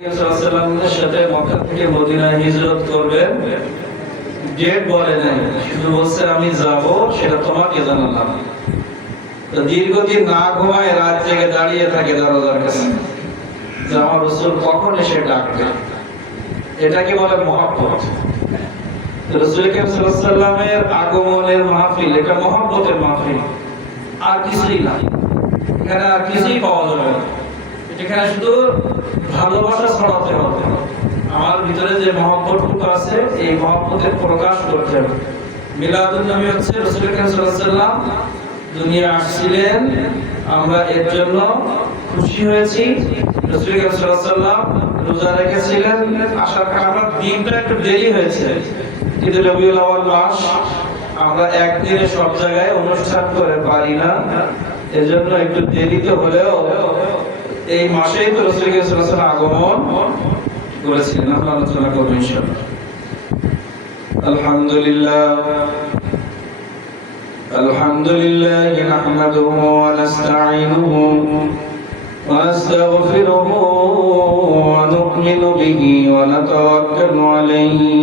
সাল্লাল্লাহু সাথে মক্কা থেকে মদিনায় হিজরত করবেন, ডেট বলে নাই, শুধু বলছে আমি যাব, সেটা তোমাকে জানালাম। তো দীর্ঘদিন না ঘুমায় রাত জেগে দাঁড়িয়ে থাকে দরজার কাছে যে আমার রাসূল কখন এসে ডাকবে। এটাকে বলে মহব্বত। রাসূল করিম সাল্লাল্লাহু আলাইহি ওয়াসাল্লামের আগমনের মাহফিল, এটা মহব্বতের মাহফিল, আর কিছুই না। এখানে আর কিছুই পাওয়া যাবে না। এখানে শুধু ভালোবাসা ছড়াতে হবে। আমার ভিতরে যে মহব্বতটুকু আছে, এই মহব্বতের প্রকাশ করতে হবে। মিলাদুন নবী হচ্ছে রাসূল করিম সাল্লাল্লাহু আলাইহি ওয়াসাল্লাম দুনিয়া আসছিলেন, আমরা এর জন্য খুশি হয়েছি। রাসূল করিম সাল্লাল্লাহু আলাইহি ওয়াসাল্লাম রোজা রেখেছিলেন, আসার কারণে দিনটা একটু দেরি হয়েছে। কিন্তু রবিউল আউয়াল মাস, আমরা একদিনে সব জায়গায় অনুষ্ঠান করে পারি না, এজন্য একটু দেরিতে হলেও এই মাসেই তো রাসূল করিম সাল্লাল্লাহু আলাইহি ওয়াসাল্লাম আগমন করেছিলেন। আমরা আলোচনা করব ইনশাআল্লাহ। আলহামদুলিল্লাহ আলহামদুলিল্লাহ নাহমাদুহু ওয়া নাস্তাঈনুহু ওয়া নাস্তাগফিরুহু ওয়া নু'মিনু বিহি ওয়া নাতাওয়াক্কালু আলাইহি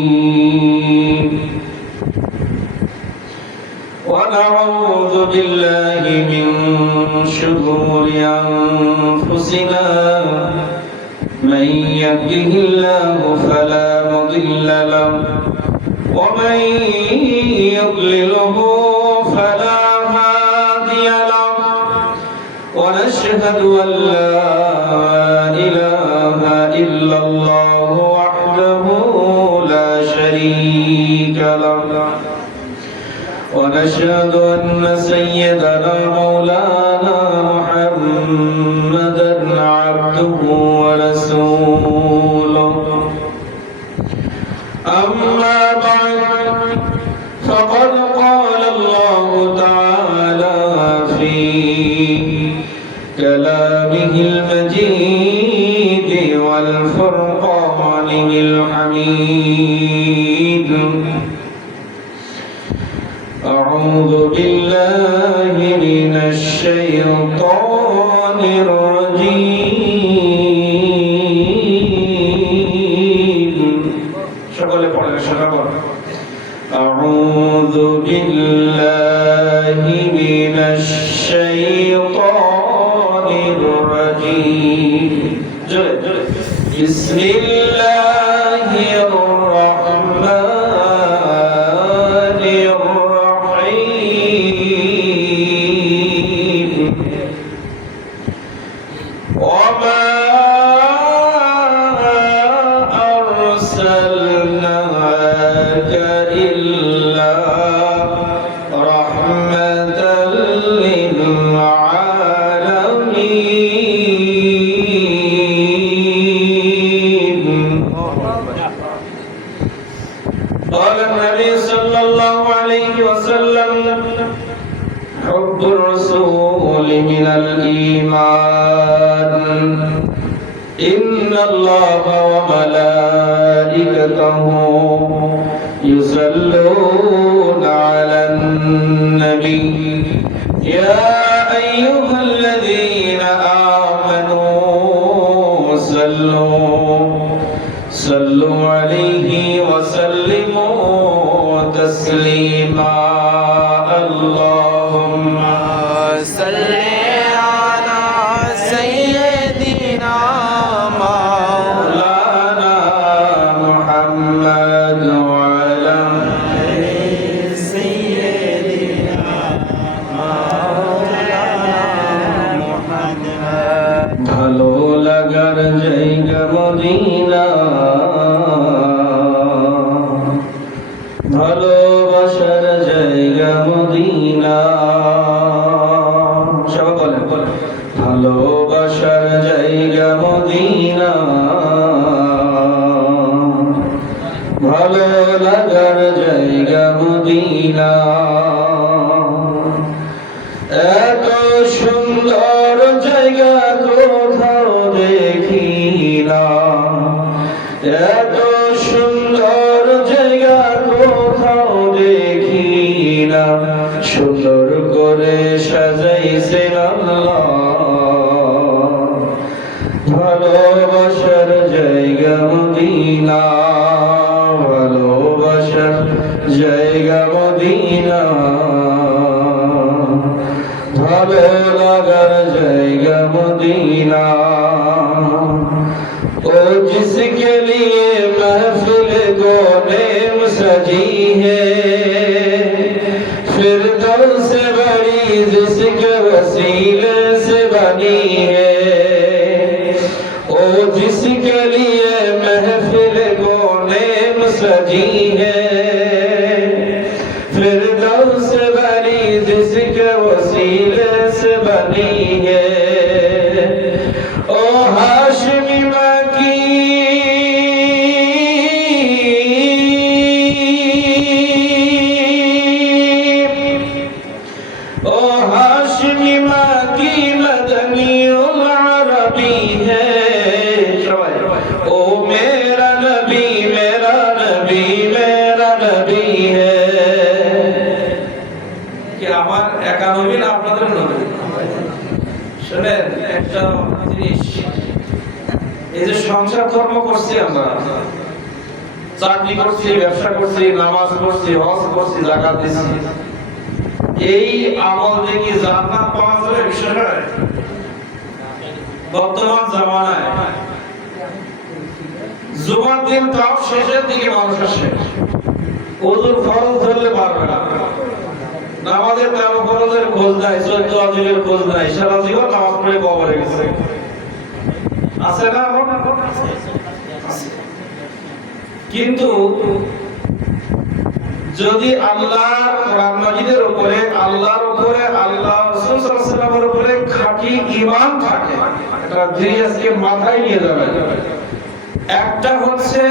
ওয়া নাউযু বিল্লাহি মিন শুরুরি আনফুসিনা মান ইয়াহদিহিল্লাহু ফালা মুদিল্লা লাহু ওয়া মান ইউদ্লিলহু فلا هادي له ونشهد أن لا إله إلا الله وحده لا شريك له ونشهد أن سيدنا مولانا محمدا عبده ورسوله أما بعد فقد قال الله تعالى في كلامه المجيد والفرقان الحميد أعوذ بالله من الشيطان الرجيم شغله পড়েন শোনাবো أعوذ بالله من الشيطان الرجيم بسم الله الرحمن الرحيم وما أرسلناك إلا رحمة للعالمين. قال النبي صلى الله عليه وسلم حب الرسول من الإيمان إن الله وملائكته يصلون على النبي يا أيها الذين آمنوا صلوا عليه وسلموا تسليما. اللهم صل على سيدنا مولانا محمد وعلى سيدنا مولانا محمد. ভালো লাগার জায়গা মদিনা, ভালোবাসার জায়গা মদিনা, সবাই বলেন ভালোবাসার জায়গা মদিনা, ভালো লাগার জায়গা মদিনা। এত সুন্দর জায়গা কোথাও দেখি না, এত সুন্দর জায়গা কোথাও দেখি না, সুন্দর করে সাজাইছেন আল্লাহ ভালোবাসার জায়গা মদিনা, ভালোবাসার জায়গা মদিনা, ভালো লাগার জায়গা মদিনা। ओ जिसके लिए महफिल को नेम सजी है, फिरदौस से बड़ी जिसके वसीले से बनी है। ओ जिसके लिए महफिल को नेम सजी है, फिरदौस से बड़ी जिसके वसीले से बनी है। ओ हाशिमी সংসার ধর্ম করছি, আমরা চাকরি করছি, ব্যবসা করছি, নামাজ পড়ছি, হজ করছি, যাকাত দিচ্ছি, এই আমল দিয়ে কি জান্নাত পাওয়া যাবে? বিষয় বর্তমান জামানায় জুমার দিন তাও শেষের দিকে মানুষ আসে, ওযুর ফরজ ধরলে পারবে না, নামাজের 13 ফরজের খোঁজ নাই, 14 ওয়াজিবের খোঁজ নাই, সারা জীবন নামাজ পড়ে কবরে গেছে। আছে না? কিন্তু যদি আল্লাহর কোরআন মাজিদের উপরে, আল্লাহর উপরে, আল্লাহ রাসূল সাল্লাল্লাহু আলাইহি ওয়াসাল্লামের উপরে খাঁটি ঈমান থাকে, এটা ধীরে মাথায় নিয়ে যাবেন। একটা হচ্ছে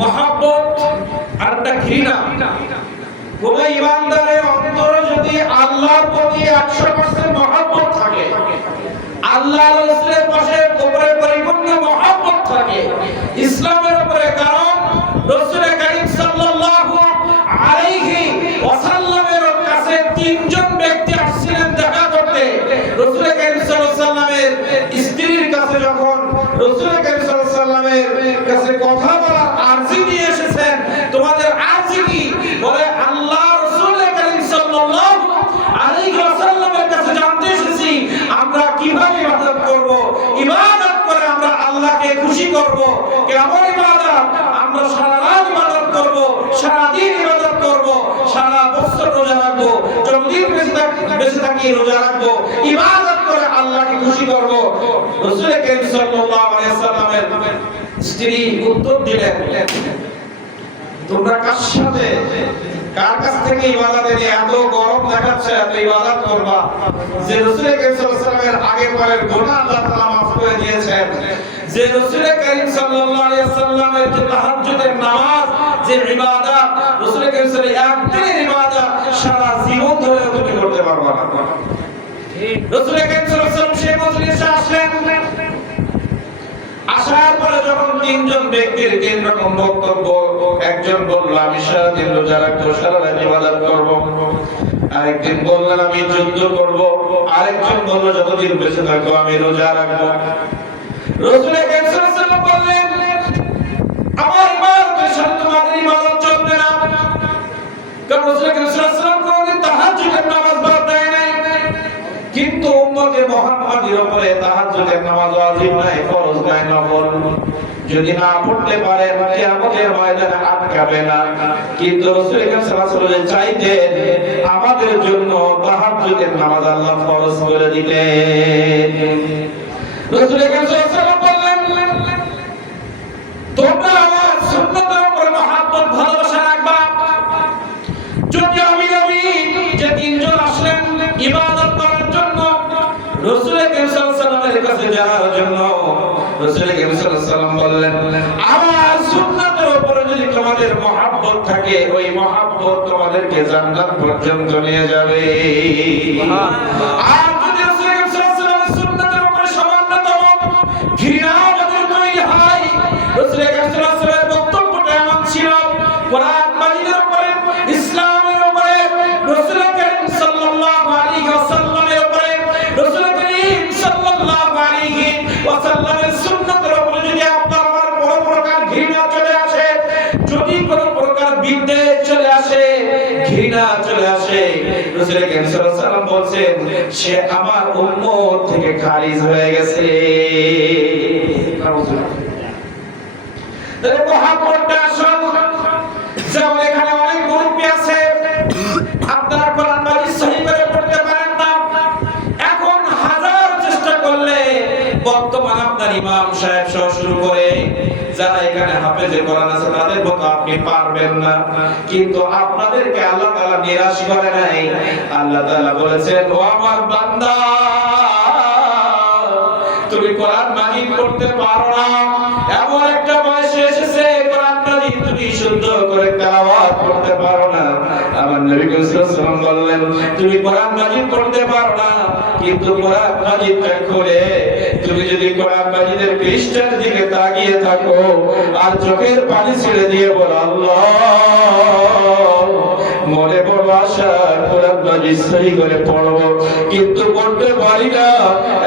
মহব্বত আর একটা ঘৃণা। কোন ঈমানদারের অন্তরে যদি আল্লাহর প্রতি 100% মহব্বত থাকে, আল্লাহ রাসূলের পাশে উপরে পরিপূর্ণ মহব্বত থাকে, ইসলামের উপরে, কারণ রাসূল করিম সাল্লাল্লাহু আলাইহি ওয়াসাল্লামের কাছে তিনজন ব্যক্তি আসছিলেন দেখা করতে। রাসূল করিম সাল্লাল্লাহু আলাইহি ওয়াসাল্লামের স্ত্রীর কাছে যখন রাসূল করিম সাল্লাল্লাহু আলাইহি ওয়াসাল্লামের কাছে কথা বলার আরজি নিয়ে এসেছেন, তোমাদের আরজি কি? বলে আল্লাহ রাসূল করিম সাল্লাল্লাহু আলাইহি ওয়াসাল্লামের কাছে জানতে এসেছি আমরা কিভাবে ইবাদত করব, ইবাদত করে আমরা আল্লাহকে খুশি করব। কেমন ইবাদত? আমরা সারা রাত ইবাদত করব, সারা দিন ইবাদত করব, সারা বছর রোজা রাখব, যতদিন বেঁচে থাকি রোজা রাখব, ইবাদত করে আল্লাহকে খুশি করব। রাসূল করিম সাল্লাল্লাহু আলাইহি ওয়াসাল্লামের স্ত্রী উত্তর দিলেন, তোমরা কার সাথে, কার কাছ থেকে ইবাদত নিয়ে এত গরম দেখাচ্ছে, এত ইবাদত করবা? যে রাসূল করিম সাল্লাল্লাহু আলাইহি ওয়াসাল্লামের আগের পরের গুনাহ আল্লাহ তাআলা মাফ করে দিয়েছেন, যে রাসূল করিম সাল্লাল্লাহু আলাইহি ওয়াসাল্লামের যে তাহাজ্জুদের নামাজ, যে ইবাদত রাসূল করিম সাল্লাল্লাহু আলাইহি ওয়াসাল্লাম একদিনের ইবাদত সারা জীবন ধরে তুমি করতে পারবা না। রাসূল করিম সাল্লাল্লাহু আলাইহি ওয়াসাল্লাম সেই মজলিসে আসলেন, আসার পরে যখন তিনজন ব্যক্তির তিন রকম বক্তব্য, একজন বলল আমি সারাদিন রোজা রাখবো, সারা রাত ইবাদত করব, আরেকদিন বললেন আমি যুদ্ধ করব, আরেকজন বলল যতদিন বেঁচে থাকবো আমি রোজা রাখবো। রাসূল করিম সাল্লাল্লাহু আলাইহি ওয়াসাল্লাম বললেন আমার ইবাদতের সাথে তোমাদের ইবাদত চলবে না, কারণ রাসূল করিম সাল্লাল্লাহু আলাইহি ওয়াসাল্লাম কোনদিন তাহাজ্জুদের নামাজ বাদ দেয় নাই, কিন্তু উম্মতে মুহাম্মাদের উপরে তাহাজ্জুদের নামাজ ওয়াজিব নাই, ফরজ নাই, নফল। যদি না পড়তে পারে কিয়ামতের ময়দানে আটকাবে না। কিন্তু রাসূল করিম সাল্লাল্লাহু আলাইহি ওয়াসাল্লাম চাইতেন আমাদের জন্য তাহাজ্জুদের নামাজ আল্লাহ ফরজ করে দিলেন। রাসূল করিম সাল্লাল্লাহু আলাইহি ওয়াসাল্লাম বললেন তোমরা আমার সুন্নতের উপরে মহব্বত ভালোবাসা রাখবা। যদি আমি নবী যে তিনজন আসলেন ইবাদত করার জন্য, রাসূল করিম সাল্লাল্লাহু আলাইহি ওয়াসাল্লামের কাছে যাওয়ার জন্য, রাসূল করিম সাল্লাল্লাহু আলাইহি ওয়াসাল্লাম বললেন আমার সুন্নতের উপরে যদি তোমাদের মহব্বত থাকে, ওই মহব্বত তোমাদেরকে জান্নাত পর্যন্ত নিয়ে যাবে। আর যদি রাসূল করিম সাল্লাল্লাহু আলাইহি ওয়াসাল্লামের সুন্নতের উপরে সামান্যতম ঘৃণা আমাদের তৈরি হয়, রাসূল করিম সাল্লাল্লাহু আলাইহি ওয়াসাল্লামের বক্তব্যটা এমন ছিল, কোরআন মাজিদের উপরে, ইসলামের উপরে, রাসূল করিম সাল্লাল্লাহু আলাইহি ওয়াসাল্লামের উপরে, রাসূল করিম সাল্লাল্লাহু আলাইহি ওয়াসাল্লামের ঘৃণা চলে আসে, রাসূল করিম সাল্লাল্লাহু আলাইহি ওয়াসাল্লাম বলছেন সে আমার উম্মত থেকে খারিজ হয়ে গেছে। তাহলে মুহাব্বতটা আসল। যেমন এখানে অনেক মুরব্বি আছে, আপনারা কোরআন মাজিদ সহিহ করে পড়তে পারেন না। এখন হাজার চেষ্টা করলে বর্তমান আপনার ইমাম সাহেব সহ শুরু করে যারা এখানে হাফেজে কোরআন আছে তাদের মতো আপনি পারবেন না। কিন্তু আপনাদেরকে আল্লাহ তাআলা নিরাশ করে নাই। আল্লাহ তাআলা বলেছেন, ও আমার বান্দা, তুমি কোরআন মাজিদ পড়তে পারো না, এমন একটা বয়সে এসেছে কোরআন মাজিদ তুমি শুদ্ধ করে তেলাওয়াত করতে পারো না। আমার নবী সাল্লাল্লাহু আলাইহি ওয়াসাল্লাম বললেন, তুমি কোরআন মাজিদ পড়তে পারো না, কিন্তু কোরআন মাজিদটা খুলে তুমি যদি কোরআন মাজিদের পৃষ্ঠার দিকে তাকিয়ে থাকো আর চোখের পানি ছেড়ে দিয়ে বলো আল্লাহ, মনে বড় আশা কোরআন মাজিদ সহি করে পড়বো, কিন্তু পড়তে পারি না,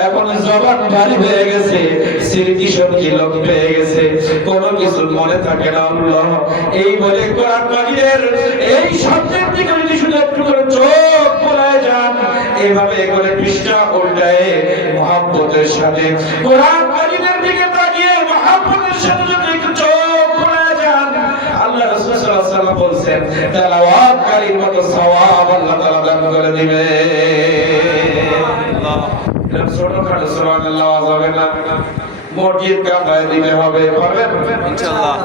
এখন জবান ভারী হয়ে গেছে, স্মৃতি শক্তি লোপ পেয়ে গেছে, কোনো কিছু মনে থাকে না আল্লাহ, এই বলে কোরআন মাজিদের এই শব্দের দিকে যদি শুধু একটু করে চোখ পড়ে যান, এইভাবে করে পৃষ্ঠা উল্টায় মুহাব্বতের সাথে কোরআন মাজিদের দিকে তাকিয়ে মুহাব্বতের সাথে যদি একটু চোখ পড়ে যান, আল্লাহ রাসূল সাল্লাল্লাহু আলাইহি ওয়াসাল্লাম বলেন তেলাওয়াতকারীর মতো সওয়াব আল্লাহ তাআলা দান করে দিবে। আল্লাহ, এরকম ছোটখাটো সুবহানাল্লাহ আওয়াজ হবে না, মসজিদ কাফায় দিতে হবে, পারবেন ইনশাআল্লাহ।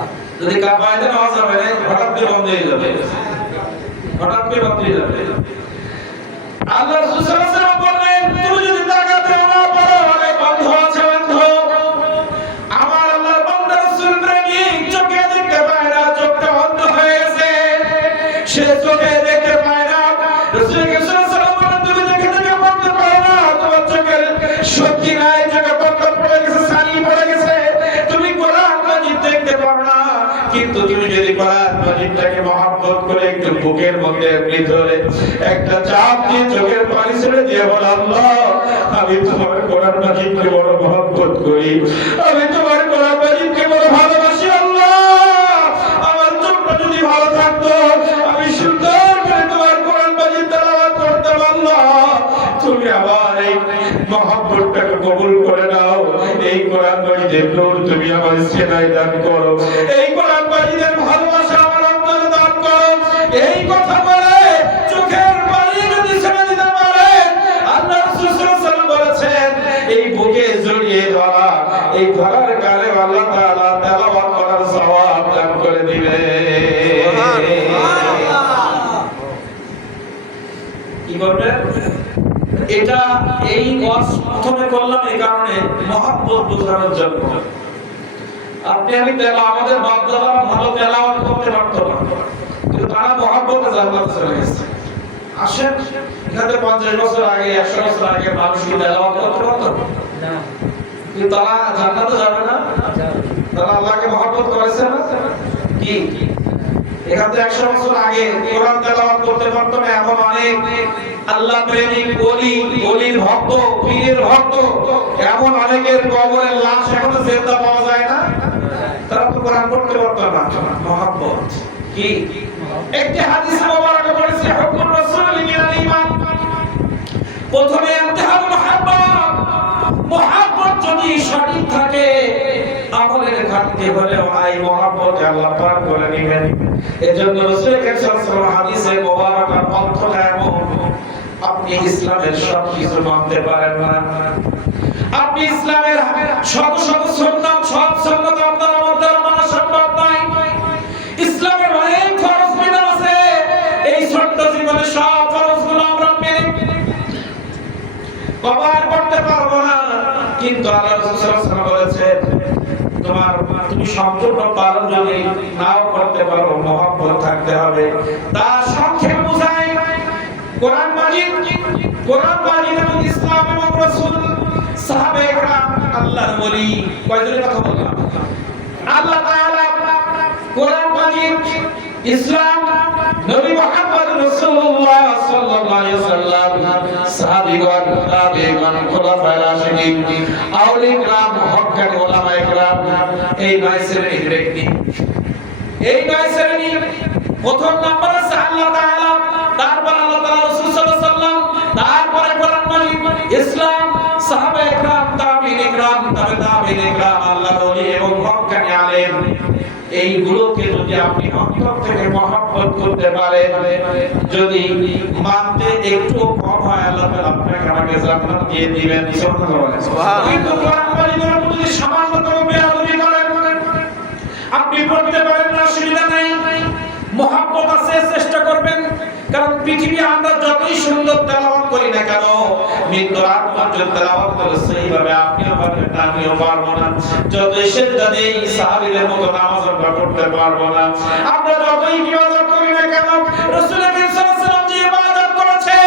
যদি কাফায় দেন আওয়াজ হবে না, হঠাৎ করে বন্ধ হয়ে যাবে, হঠাৎ করে বন্ধ হয়ে যাবে। আল্লাহ রাসূল সাল্লাল্লাহু আলাইহি ওয়াসাল্লাম বললেন, তুমি যদি তাকাতে না পারো, অনেক বন্ধ আছে, বন্ধ। আমার আল্লাহর বান্দা রাসূল ইব্রাহিম চোখে দেখতে পায় না, চোখটা বন্ধ হয়ে গেছে, সে চোখে দেখতে পায় না। রাসূল সাল্লাল্লাহু আলাইহি ওয়াসাল্লাম বললেন, তুমি দেখে দেখে পড়তে পারো না, তোমার চোখের শক্তি নাই, চোখে বন্ধ পড়ে গেছে, সানি পড়ে গেছে, তুমি কোরআন মাজিদ দেখতে পারো না। কিন্তু তুমি যদি কোরআন মাজিদটাকে মহব্বত করে একটু বুকের মধ্যে ধরে একটা চাপ দিয়ে চোখের পানি ছেড়ে দিয়ে বল আল্লাহ, আমি তোমার কোরআন মাজিদকে বড় মহব্বত করি, আমি তোমার কোরআন মাজিদকে বড় ভালোবাসি আল্লাহ, আমার চোখটা যদি ভালো থাকতো আমি সুন্দর করে তোমার কোরআন মাজিদ তেলাওয়াত করতাম আল্লাহ, তুমি আমার এই মহব্বতটাকে কবুল করে নাও, এই কোরআন মাজিদের নূর তুমি আমার সিনায় দান করো, এই কোরআন মাজিদের ভালোবাসা আমার অন্তরে দান করো। এই কথা বলে চোখের পানি যদি ছেড়ে দিতে পারে, আল্লাহ রাসূল সাল্লাল্লাহু আলাইহি ওয়াসাল্লাম বলেছেন এই বুকে জড়িয়ে ধরা, এই ধরার কারণে আল্লাহ তাআলা তেলাওয়াত করার সওয়াব দান করে দিবেন। কি করবেন? এটা এই ওয়াজ প্রথমে করলাম এই কারণে মহব্বত বোঝানোর জন্য। আপনি আমি আমাদের বাপ দাদারা ভালো তেলাওয়াত করতে পারতো না, কিন্তু তারা মহব্বতে জান্নাতে চলে গেছে। আসেন, এখানে 50 বছর আগে 100 বছর আগে মানুষ কি তেলাওয়াত করতে পারতো না? কিন্তু তারা জান্নাতে যাবে না, তারা আল্লাহকে মহব্বত করেছে না। কি এখানে 100 বছর আগে কোরআন তেলাওয়াত করতে পারতো না, এখন অনেক আল্লাহ প্রেমিক ওলি, ওলির ভক্ত, পীরের ভক্ত, এমন অনেকের কবরের লাশ এখনো জিন্দা পাওয়া যায় না, তারা তো কোরআন পড়তে পারতো না। মহব্বত কি? একটি হাদিস মোবারকে পড়েছি, হুকুম রাসূল মিনাল ঈমান, প্রথমে ইমতিহান মুহাব্বত। মুহাব্বত যদি সঠিক থাকে, আমলের ঘাটতি হলেও এই মুহাব্বতে আল্লাহ পাক করে নেবেন। এজন্য রাসূল সাল্লাল্লাহু আলাইহি ওয়াসাল্লাম হাদিসে মোবারকার অর্থটা এমন, আপনি ইসলামের সব কিছু মানতে পারেন না, আপনি ইসলামের শত শত সুন্নাত, সব সুন্নাত আপনার আমার দ্বারা মানা সম্ভব নয়। ইসলামের অনেক ফরজ বিধান আছে, এই ছোট্ট জীবনে সব ফরজগুলো আমরা মেনে কভার করতে পারবো না, কিন্তু আল্লাহ রাসূল সাল্লাল্লাহু আলাইহি ওয়াসাল্লাম বলেছেন তুমি সম্পূর্ণ পালন যদি নাও করতে পারো, মহব্বত থাকতে হবে। তা সংক্ষেপে বোঝায় কোরআন মাজিদ, কোরআন মাজিদ এবং ইসলাম এবং রাসূল, সাহাবায়ে কেরাম, আল্লাহর ওলি, কয়জনের কথা বললাম? আল্লাহ তাআলা কোরআন মাজিদ, ইসলাম, নবী মুহাম্মদ রাসূলুল্লাহ সাল্লাল্লাহু আলাইহি ওয়াসাল্লাম, সাহাবীগণ, তাবেঈগণ, খুলাফায়ে রাশিদিন, আউলিয়া কিরাম, হক্কানি উলামায়ে কিরাম, এই নয় শ্রেণীর ব্যক্তি। এই নয় শ্রেণী, প্রথম নাম্বার আছে আল্লাহ তাআলা তারপর আল্লাহ তাআলা রাসূল সাল্লাল্লাহু আলাইহি ওয়াসাল্লাম, তারপরে কোরআন মাজিদ, ইসলাম, সাহাবায়ে کرام, তাবিঈন کرام, তাবিঈন کرام, আল্লাহর ওলি এবং হক্কানি আলেম, এইগুলোকে যদি আপনি অন্তর থেকে মহব্বত করতে পারেন, যদি মানতে একটু কম হয়, আল্লাহ তাআলা আপনাকে আমাকে জান্নাত দিয়ে দিবেন। সুবহানাল্লাহ। কিন্তু কোরআন মাজিদের যদি সামান্যতম বেয়াদবি করেন, আপনি পড়তে পারেন না, অসুবিধা নাই, মহব্বত আছে, চেষ্টা করবেন। কারণ পৃথিবী আমরা যতই সুন্দর তেলাওয়াত করি না কেন, মৃত্যুর আগ পর্যন্ত তেলাওয়াত করে সেইভাবে আপনিও পারবেন না, আমিও পারবো না। যতই সেজদা দেই সাহাবীদের মতো নামাজ আমরা পড়তে পারবো না। আমরা যতই ইবাদত করি না কেন, রাসূল করিম সাল্লাল্লাহু আলাইহি ওয়াসাল্লাম যে ইবাদত করেছে,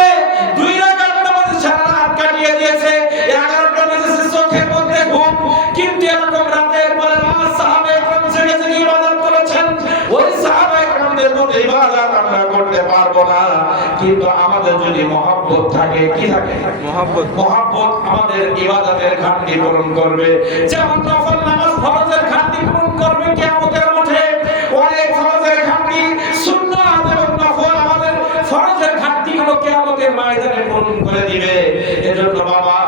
2 রাকাত নামাজে সারা রাত কাটিয়ে দিয়েছে, 11টা বেজেছে চোখের মধ্যে ঘুম, কিন্তু এরকম রাতের পরে সাহাবায়ে کرام জেগে জেগে ইবাদত করেছেন, ওই সাহাবায়ে کرامদের মতো ইবাদত আমরা করতে পারবো না। কিন্তু আমাদের যদি মহব্বত থাকে, কি থাকে? মহব্বত আমাদের ইবাদতের ঘাটতি পূরণ করবে। যেমন নফল নামাজ ফরজের ঘাটতি পূরণ করবে কিয়ামতের মাঠে, অনেক ফরজের ঘাটতি, সুন্নাত এবং নফল আমাদের ফরজের ঘাটতিগুলো কিয়ামতের ময়দানে পূরণ করে দিবে। এজন্য বাবা,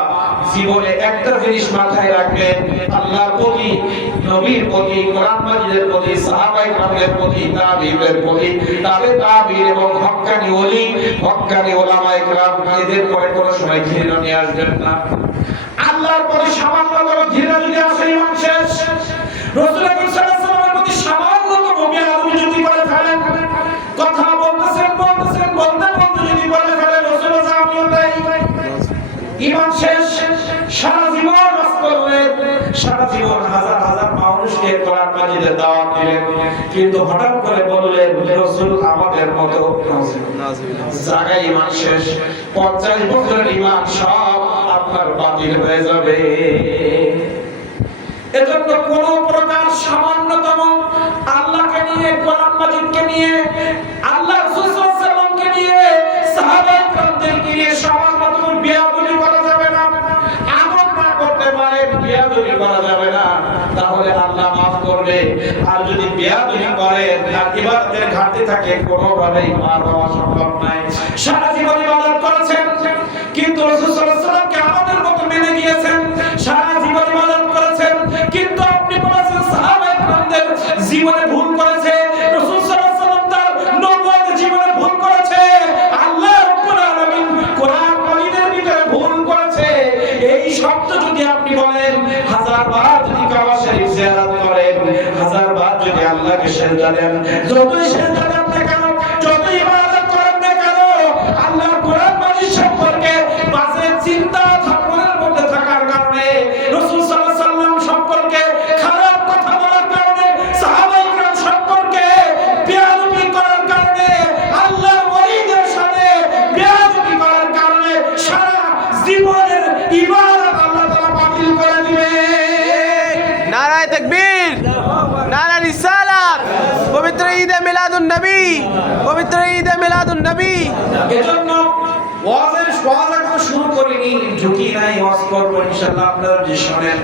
জীবনে একটা জিনিস মাথায় রাখবেন, আল্লাহর প্রতি, নবীর প্রতি, কোরআন মাজিদের প্রতি, সাহাবায়ে کرامদের প্রতি, তাবিঈদের প্রতি, তাবিঈন এবং হক্কানি ওলি, হক্কানি ওলামায়ে کرام, এদের পরে কোনো সময় ঘৃণা নিয়ে আসবেন না। আল্লাহর প্রতি সামান্যতম ঘৃণা যদি আসে, ইমান শেষ। রাসূল করিম সাল্লাল্লাহু আলাইহি ওয়াসাল্লামের প্রতি সামান্যতম বেয়াদবি যদি করে ফেলেন, কথা বলতেছেন বলতে যদি বলে ফেলেন রাসূলুল্লাহ আমিও তাই, ইমান শেষ। সারা জীবন ওয়াজ করলেন, সারা জীবন হাজার হাজার মানুষকে কোরআন মাজিদের দাওয়াত দিলেন, কিন্তু হঠাৎ করে বললেন রাসূল আমাদের মতো, জায়গায় ইমান শেষ। 50 বছরের ইমান সব আপনার বাতিল হয়ে যাবে। এজন্য কোন প্রকার সামান্যতম আল্লাহকে নিয়ে, কোরআন মাজিদকে নিয়ে, আল্লাহ রাসূল সাল্লাল্লাহু আলাইহি ওয়াসাল্লামকে নিয়ে, সাহাবায়ে کرامদেরকে নিয়ে সামান্যতম বেয়াদবি করা যাবে না। আমল না করতে পারে বেয়াদবি করা যাবে না, তাহলে আল্লাহ maaf করবে। আর যদি বেয়াদবি করেন আর ইবাদতের ঘাটতি থাকে, কোনোভাবেই পার হওয়া সম্ভব নয়। সারা জীবন ইবাদত করেছেন, কিন্তু রাসূল সাল্লাল্লাহু আলাইহি ওয়াসাল্লামকে আমাদের মতো মেনে নিয়েছেন। সারা জীবন ইবাদত করেছেন, কিন্তু আপনি বলেছেন সাহাবায়ে کرامদের জীবনে ভুল করেছে, রাসূল সাল্লাল্লাহু আলাইহি ওয়াসাল্লাম তার নবুয়ত জীবনে ভুল করেছে, আল্লাহ রাব্বুল আলামিন কোরআন মাজিদের ভিতরে ভুল করেছে। এই শব্দ যদি আপনি বলেন, 1000 বার যদি কাবা শরীফ জিয়ারত করেন, 1000 বার যদি আল্লাহকে সিজদা দেন, যতই সিজদা দেন না কেন, যতই ইবাদত করেন না কেন, আল্লাহর কোরআন মাজিদ সম্পর্কে বাজে চিন্তা মনের মধ্যে থাকার কারণে, রাসূল সাল্লাল্লাহু আলাইহি ওয়াসাল্লাম সম্পর্কে খারাপ কথা বলার কারণে, সাহাবায়ে کرام সম্পর্কে বেয়াদবি করার কারণে, আল্লাহর ওলিদের সাথে বেয়াদবি করার কারণে সারা জীবনের ইবাদত আল্লাহ তাআলা বাতিল করে দিবে। নারায়ে তাকবীর, নারায়ে রিসালাত, পবিত্র ঈদে মিলাদুন নবী, পবিত্র ঈদে মিলাদুন নবী। এজন্য ওয়াজ এখনো শুরু করিনি, ঝুঁকি নাই, ওয়াজ করবো ইনশাআল্লাহ। আপনারা যে শোনেন,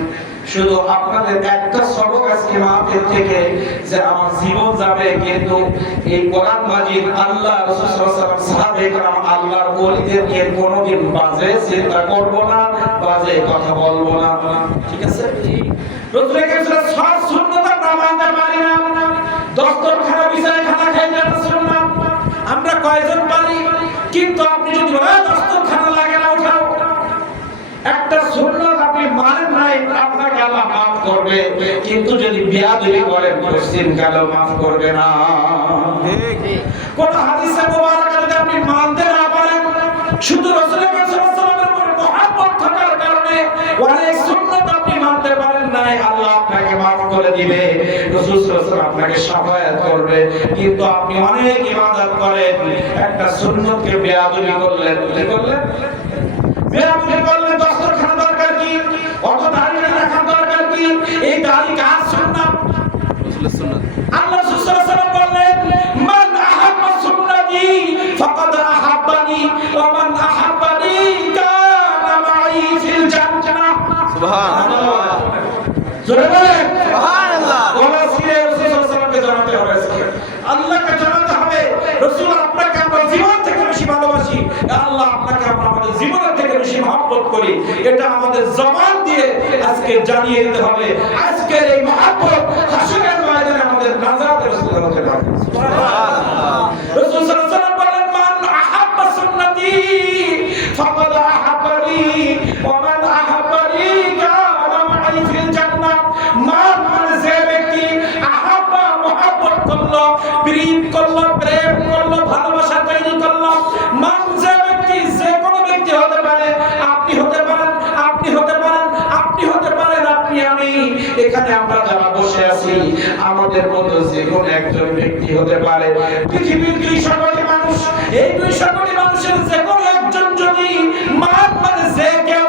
শুধু আপনাদের একটা সবক আজকে মাহফিল থেকে যে আমার জীবন যাবে, কিন্তু এই কোরআন মাজিদ, আল্লাহ রাসূল সাল্লাল্লাহু আলাইহি ওয়াসাল্লাম, সাহাবায়ে کرام, আল্লাহর ওলিদের নিয়ে কোনোদিন বাজে চিন্তা করব না, বাজে কথা বলবো না। ঠিক আছে? রাসূল করিম সাল্লাল্লাহু আলাইহি ওয়াসাল্লাম সব সুন্নাত আমরা মানতে পারি না। দস্তরখানা বিছায় খানা খাইতে না সুন্নাত আমরা কয়জন পারি? কিন্তু আপনি যদি বলেন দস্তরখানা লাগে না, উঠাও, একটা সুন্নাত আপনি মানেন নাই, আপনাকে আল্লাহ maaf করবে। কিন্তু যদি বেয়াদবি করেন, পশ্চিম কালো maaf করবে না। কোন হাদিসে মুবারাকা যদি আপনি মানতে না পারেন, শুধু রাসূল সাল্লাল্লাহু আলাইহি ওয়াসাল্লামের উপর মহব্বত থাকার কারণে অনেক সুন্নাত আপনি মানতে পারেন নাই, আল্লাহ আপনাকে maaf করে দিবে, রাসূল সাল্লাল্লাহু আলাইহি ওয়াসাল্লাম আপনাকে শাফায়াত করবে। কিন্তু আপনি অনেক ইবাদত করেন, একটা সুন্নতকে বেয়াদবি করলেন, কি করলেন? বেয়াদবি করলেন। দস্তরখানা দরকার কি? অত দাড়ি রাখার দরকার কি? এই দাড়ি কার সুন্নাত? রাসূলের সুন্নাত। আল্লাহ রাসূল সাল্লাল্লাহু আলাইহি ওয়াসাল্লাম বললেন, মান আহাব্বা সুন্নতি ফাকাদ আহাব্বানি ওয়া মান আহাব্বানি কানা মাই ফিল জান্নাহ। সুবহানাল্লাহ। জোরে বলেন সুবহানাল্লাহ। ওলা সিরে রাসূল সাল্লাল্লাহু আলাইহি ওয়াসাল্লামকে জানাতে হবে, আল্লাহকে জানাতে হবে, রাসূল আপনাকে আমার জীবন থেকে আল্লাহ আপনাকে আমরা আমাদের জীবনের থেকে বেশি মহব্বত করি, এটা আমাদের জবান দিয়ে আজকে জানিয়ে দিতে হবে। আজকের এই মহব্বত হাসরের ময়দানে আমাদের নাজাতের রাস্তা হতে পারে। সুবহানাল্লাহ। রাসূল সাল্লাল্লাহু আলাইহি ওয়াসাল্লাম বলেন, মান আহাব্বা সুন্নতি ফাকাদ আহাব্বানি ওয়া মান আহাব্বানি কানা মাই ফিল জান্নাহ। মানে যে ব্যক্তি আহাব্বা মহব্বত করলো, প্রেম করলো, ভালোবাসা তৈরি করলো, মান যে ব্যক্তি, যে কোনো ব্যক্তি হতে পারে, আপনি হতে পারেন, আপনি হতে পারেন, আপনি হতে পারেন, আপনি, আমি, এখানে আমরা যারা বসে আছি আমাদের মধ্যে যে কোনো একজন ব্যক্তি হতে পারে। পৃথিবীর 200 কোটি মানুষ, এই 200 কোটি মানুষের যে কোনো একজন যদি মানে যে কেউ,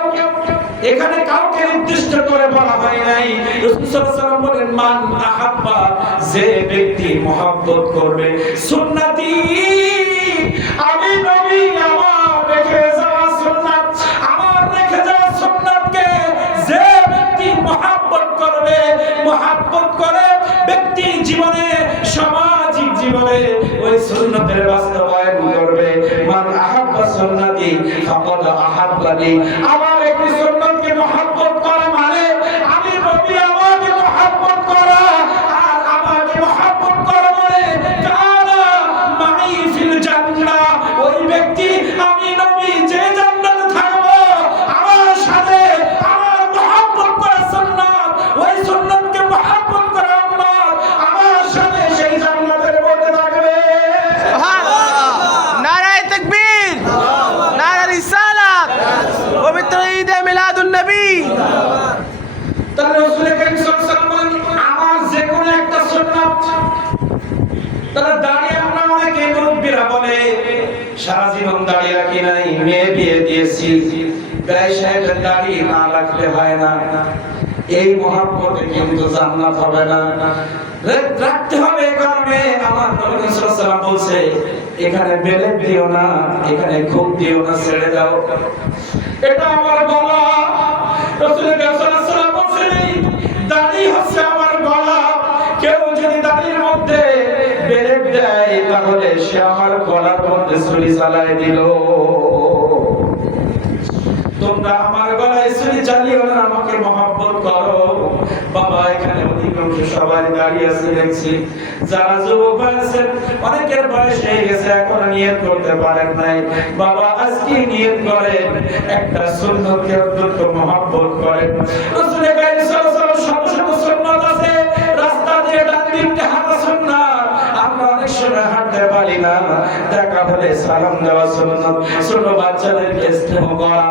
এখানে কাউকে নির্দিষ্ট করে বলা হয় নাই। রাসূল সাল্লাল্লাহু আলাইহি ওয়াসাল্লাম বলেন, মান আহাব্বা, যে ব্যক্তি মহব্বত করবে সুন্নতি, আমি নবী আমার রেখে যাওয়া সুন্নাত, আমার রেখে যাওয়া সুন্নাতকে যে ব্যক্তি মহব্বত করবে, মহব্বত করে ব্যক্তি জীবনে, সামাজিক জীবনে ওই সুন্নতের বাস্তবায়ন করবে। মান আহাব্বা সুন্নতি ফাকাদ আহাব্বানি, আমার একটি সুন্নতকে মহব্বত করা মানে আমি নবী আমাকে মহব্বত করা, আর আমাকে মহব্বত করা মানে কানা মাই ফিল জান্নাহ, ওই ব্যক্তি, আমি নবী যে জান্নাতে থাকবো, আমার সাথে আমার মহব্বত করা সুন্নাত, ওই সুন্নাতকে মহব্বত করা আমার সাথে সেই জান্নাতের মধ্যে থাকবে। সুবহানাল্লাহ। নারায়ে তাকবীর, নারায়ে রিসালাত, পবিত্র ঈদে মিলাদুন নবী। তাহলে রাসূল করিম সাল্লাল্লাহু আলাইহি ওয়াসাল্লাম বলেন, আমার যে কোনো একটা সুন্নাত, তারা দাঁড়িয়ে, আমরা অনেকে মুরব্বিরা বলে সারা জীবন দাঁড়িয়ে রাখি নাই, মেয়ে বিয়ে দিয়েছি, গায়ে সাহেবের দাড়ি না রাখলে হয় না, এই মহব্বতে কিন্তু জান্নাত হবে না। রাখতে হবে, কারণে আমার নবী সাল্লাল্লাহু আলাইহি ওয়াসাল্লাম বলছে, এখানে বেলেট দিও না, এখানে খুব দিও না, ছেড়ে দাও, এটা আমার গলা। রাসূল সাল্লাল্লাহু আলাইহি ওয়াসাল্লাম বলছেন, দাড়ি হচ্ছে আমার গলা, কেউ যদি দাড়ির মধ্যে বেলেট দেয় তাহলে সে আমার গলার মধ্যে ছুরি চালায় দিল। তোমরা আমার গলায় ছুরি চালিও না, আমাকে মহব্বত করো। বাবা, এখানে অধিকাংশ সবাই দাঁড়িয়ে আছে দেখছি, যারা যুবক আছেন অনেকের বয়স হয়ে গেছে, এখনো নিয়ত করতে পারেন নাই। বাবা, আজকে নিয়ত করেন, একটা সুন্নতকে অত্যন্ত মহব্বত করেন। রাসূল করিম সাল্লাল্লাহু আলাইহি ওয়াসাল্লাম শত শত সুন্নাত আছে, রাস্তা দিয়ে ডান দিকে হাঁটা সুন্নাত, আমরা অনেক সময় হাঁটতে পারি না, দেখা হলে সালাম দেওয়া সুন্নাত, ছোট বাচ্চাদেরকে স্নেহ করা,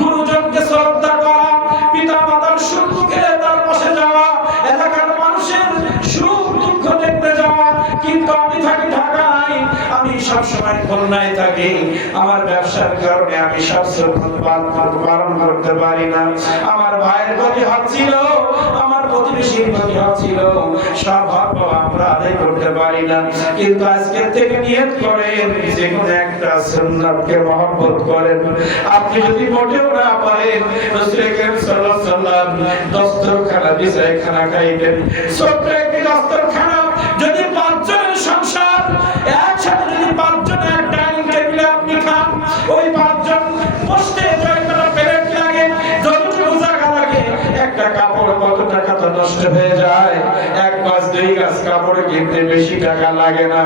গুরুজনকে শ্রদ্ধা করা, পিতা মাতার সুখ দুঃখে তার পাশে যাওয়া, এলাকার মানুষের সুখ দুঃখ দেখতে যাওয়া। কিন্তু আমি থাকি ঢাকায়, আমি সবসময় খুলনায় থাকি, আমার ব্যবসার কারণে আমি সব সুন্নাত পালন করতে পারি না। আমার ভাইয়ের প্রতি হক ছিল, আমার প্রতিবেশীর প্রতি হক ছিল, সব হক আমরা আদায় করতে পারি না। কিন্তু আজকে থেকে নিয়ত করেন, যে কোনো একটা সুন্নাতকে মহব্বত করেন। আপনি যদি মোটেও না পারেন, রাসূল করিম সাল্লাল্লাহু আলাইহি ওয়াসাল্লাম দস্তরখানা বিছায় খানা খাইতেন, ছোট্ট একটি দস্তরখানা, যদি 5 জনের সংসার, একসাথে যদি 5 জন এক ডাইনিং টেবিলে আপনি খান, ওই 5 জন বসতে জয়টা প্লেট লাগে, যতটুকু জায়গা লাগে, একটা কাপড় কত টাকা তো নষ্ট হয়ে যায়। 1 গাছ 2 গাছ কাপড় কিনতে বেশি টাকা লাগে না,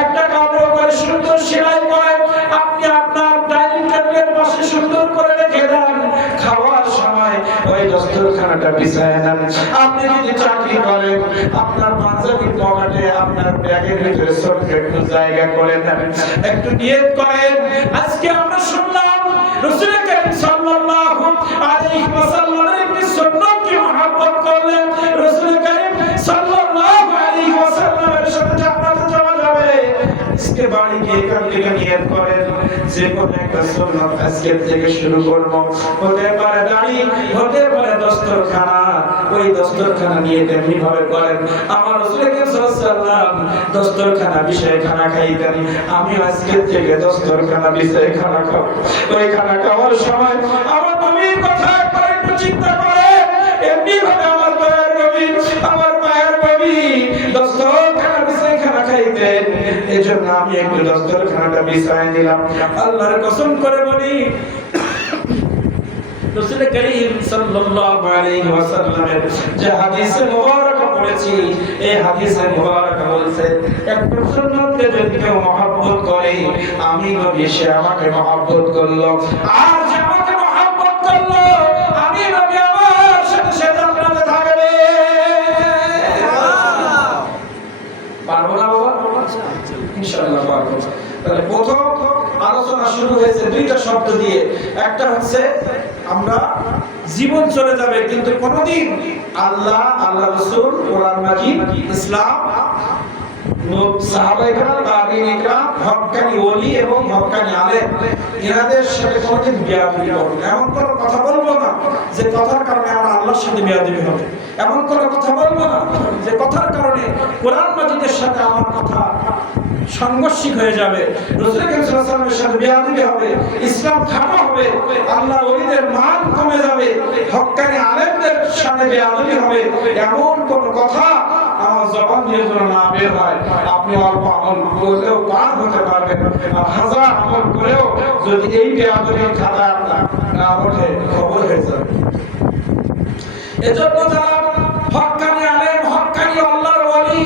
একটা কাপড় করে সুন্দর সেলাই করে আপনি আপনার ডাইনিং টেবিলের পাশে সুন্দর করে রেখে দেন, খাওয়ার সময় ওই দস্তরখানাটা বিছায় নেন। আপনি যদি চাকরি করেন, আপনার পাঞ্জাবির পকেটে, আপনার ব্যাগের ভিতরে ছোট্ট একটু জায়গা করে নেন, একটু নিয়ত করেন। আজকে আমরা শুনলাম রাসূল করিম সাল্লাল্লাহু আলাইহি ওয়াসাল্লামের একটি সুন্নাতকে মহব্বত করলেন, রাসূল করিম সাল্লাল্লাহু আলাইহি ওয়াসাল্লামের সাথে জান্নাতে যাওয়া যাবে। আজকে বাড়ি গিয়ে এখান থেকে নিয়ত করেন, যে কোনো একটা সুন্নাত আজকে থেকে শুরু করব, হতে পারে দাড়ি, হতে পারে দস্তরখানা, ওই দস্তরখানা নিয়ে তেমনি ভাবে করেন। আমার রাসূল করিম সাল্লাল্লাহু আলাইহি ওয়াসাল্লাম দস্তরখানা বিছায় খানা খাইতেন, আমি আজকে থেকে দস্তরখানা বিছায় খানা খাবো। ওই খানা খাওয়ার সময় আমার নবীর কথা একবার একটু চিন্তা করে, এমনি ভাবে আমার দয়ার নবী, আমার মায়ের নবী দস্তরখানা বিছায় খানা খাইতেন। জন্য আমি একটু দস্তরখানাটা বিছায় দিলাম। আল্লাহর কসম করে বলি, রাসূল করিম সাল্লাল্লাহু আলাইহি ওয়াসাল্লামের যে হাদিসে মুবারক পড়েছি, এই হাদিসে মুবারক বলছে একটা সুন্নতকে যদি কেউ মহব্বত করে, আমি নবী সে আমাকে মহব্বত করলো, আর যে আমাকে মহব্বত করলো আমি নবী আমার সাথে সে জান্নাতে থাকবে। পারবো না বাবা? ইনশাআল্লাহ পারবো। তাহলে প্রথম আলোচনা শুরু হয়েছে দুইটা শব্দ দিয়ে। একটা হচ্ছে আমরা জীবন চলে যাবে কিন্তু কোনদিন আল্লাহ, আল্লাহ রাসূল, কোরআন মাজিদ, ইসলাম, সাহাবায়ে কেরাম, তাবিঈন কেরাম, হক্কানি ওলি এবং হক্কানি আলেম এনাদের সাথে কোনদিন বেয়াদবি করব না। এমন কোনো কথা বলবো না যে কথার কারণে আমার আল্লাহর সাথে বেয়াদবি হবে। এমন কোনো কথা বলবো না যে কথার কারণে কোরআন মাজিদের সাথে আমার কথা সংঘর্ষিক হয়ে যাবে। রাসূল করিম সাল্লাল্লাহু আলাইহি ওয়াসাল্লামের সাথে বেয়াদবি হবে, ইসলাম খাটো হবে, আল্লাহ ওলিদের মান কমে যাবে, হক্কানি আলেমদের সাথে বেয়াদবি হবে। এমন কোন কথা আমার জবান দিয়ে যেন না বের হয়। আপনি অল্প আমল করলেও পার হতে পারবেন, আর হাজার আমল করেও যদি এই বেয়াদবির খাতা না ওঠে খবর হয়ে যাবে। এজন্য যারা হক্কানি আলেম, হক্কানি আল্লাহর ওলি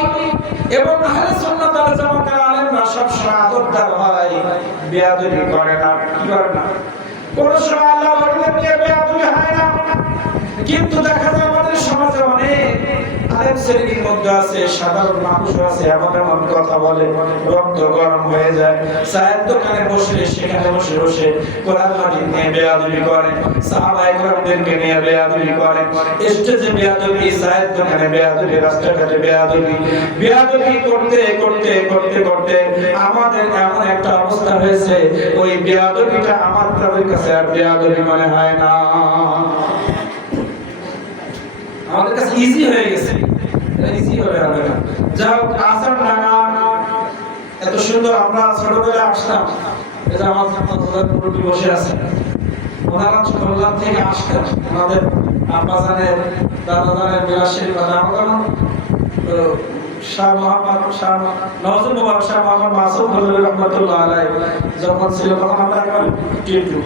এবং আহলে সুন্নাত ওয়াল জামাতের আলেমরা সবসময় আদবদার হয়, বেয়াদবি করে না। কি করে না? কোন সময় আল্লাহর ওলিদের নিয়ে বেয়াদবি হয় না। কিন্তু দেখা যায় আমাদের সমাজে অনেক আলেম শ্রেণীর মধ্যে আছে, সাধারণ মানুষ আছে, এমন এমন কথা বলে রক্ত গরম হয়ে যায়। চায়ের দোকানে বসলে সেখানে বসে বসে কোরআন মাজিদ নিয়ে বেয়াদবি করে, সাহাবায়ে কেরামদেরকে নিয়ে বেয়াদবি করে, স্টেজে বেয়াদবি, চায়ের দোকানে বেয়াদবি, রাস্তাঘাটে বেয়াদবি। বেয়াদবি করতে করতে করতে করতে আমাদের এমন একটা অবস্থা হয়েছে, ওই বেয়াদবিটা আমার তাদের কাছে আর বেয়াদবি মনে হয় না, আমাদের কাছে ইজি হয়ে গেছে। ইজি হয়ে হবে না। যাও আসর ডাঙা এত সুন্দর আমরা ছোটবেলায় আসতাম, এটা আমার মুরব্বী বসে আছে, ওনারা ছোটবেলা থেকে আসতেন, আমাদের আব্বা জানের, দাদা জানের বিলাসের কথা আমাদের শাহ মোহাম্মদ, শাহ নওয়াজুল মুবারক, শাহ মোহাম্মদ মাসুদ হযরত রাহমাতুল্লাহ আলাইহি যখন ছিল তখন আমরা একবার টিটু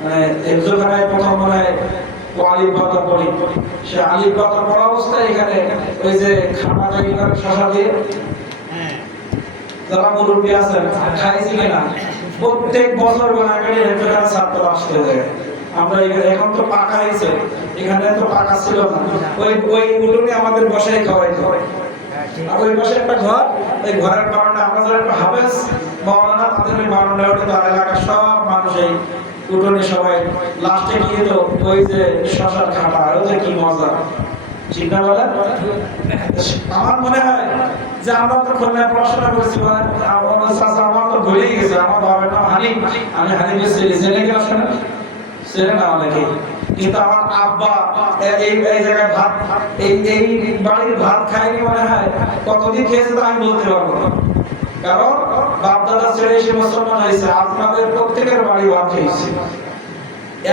মানে একজোখানায় প্রথম মনে হয় আলিফ বাতা পড়ি, সে আলিফ বাতা পড়া অবস্থায় এখানে ওই যে খানা তৈরি করে শশা দিয়ে, যারা মুরব্বী আছেন খাইছি কিনা, প্রত্যেক বছর গোনাগাড়ি এখানে ছাত্র আসতে যায়। আমরা এখন তো পাকা হয়েছে, এখানে তো পাকা ছিল না, ওই ওই উঠোনে আমাদের বসাই খাওয়াইতো। আর ওই পাশে একটা ঘর, ওই ঘরের কারণে আমরা যারা একটু হাফেজ মাওলানা, তাদের ওই মাওলানা ওঠে, তার এলাকার সব মানুষ এই উঠোনে সবাই লাস্টে গিয়ে তো ওই যে শশার খাটা, ওই যে কি মজা, ঠিক না বলেন? আমার মনে হয় যে আমরা তো খুলনায় পড়াশোনা করেছি, আমার তো ভুলেই গেছে, আমার বাবার নাম হানিফ, আমি হানিফের ছেলে, জেনে কি আসলে ছেলে না অনেকে, কিন্তু আমার আব্বা এই জায়গায় ভাত, এই বাড়ির ভাত খায়নি মনে হয়, কতদিন খেয়েছে তো আমি বলতে পারবো না, কারণ বাপ দাদা ছেড়ে এসে মুসলমান হয়েছে। আপনাদের প্রত্যেকের বাড়ি ভাত খেয়েছে,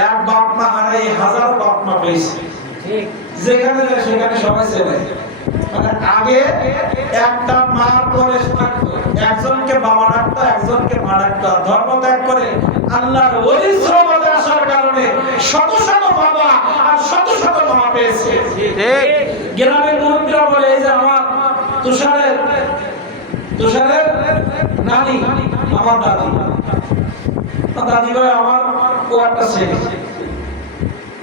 এক বাপ মা হারাই হাজার বাপ মা পেয়েছে, যেখানে সেখানে সবাই ছেলে। মানে আগে একটা মার পরে থাকতো, একজনকে বাবা ডাকতো, একজনকে মা ডাকতো, ধর্ম ত্যাগ করে আল্লাহর ওলির সহবতে আসার কারণে শত শত বাবা আর শত শত মা পেয়েছে। গ্রামের মুরব্বীরা বলে যে আমার তুষারের নানি আমার দাদি, দাদি ভাই আমার ও একটা ছেলে,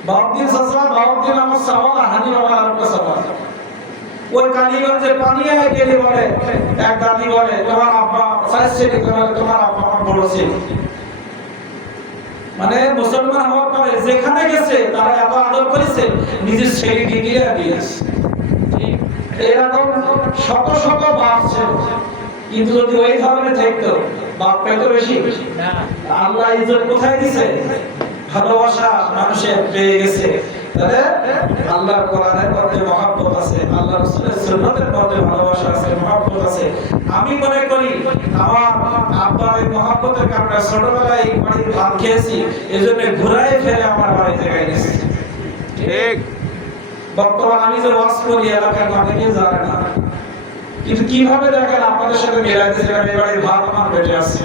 বাবদিন চাচা, বাবদিন আমার সাওয়াল, হানি বাবা আর একটা সাওয়াল। ওই কালীগঞ্জে পানি গেলে বলে এক দাদি বলে তোমার আব্বা সাইজ ছেলে, তোমার আব্বা আমার বড় ছেলে। মানে মুসলমান হওয়ার পরে যেখানে গেছে তারা এত আদর করেছে, নিজের ছেলে দিয়ে দিয়েছে। এরকম শত শত বাপ ছিল, কিন্তু যদি ওই ধরনের থাকতো বাপ পেতো বেশি। আল্লাহ ইজ্জত কোথায় দিছে? ভালোবাসা মানুষের পেয়ে গেছে। তাহলে আল্লাহর কোরআনের মধ্যে মহব্বত আছে, আল্লাহ রাসূলের সুন্নাতের মধ্যে ভালোবাসা আছে, মহব্বত আছে। আমি মনে করি আমার আব্বার এই মহব্বতের কারণে ছোটবেলায় এই বাড়ির ভাত খেয়েছি, এজন্য ঘুরায় ফেলে আমার বাড়ি থেকে এনেছি। ঠিক বর্তমান আমি যে ওয়াজ করি এলাকার অনেকে জানে না, কিন্তু কিভাবে দেখেন আপনাদের সাথে মিলাইতে গেলে এবারে ভাব আমার পেটে আসছে।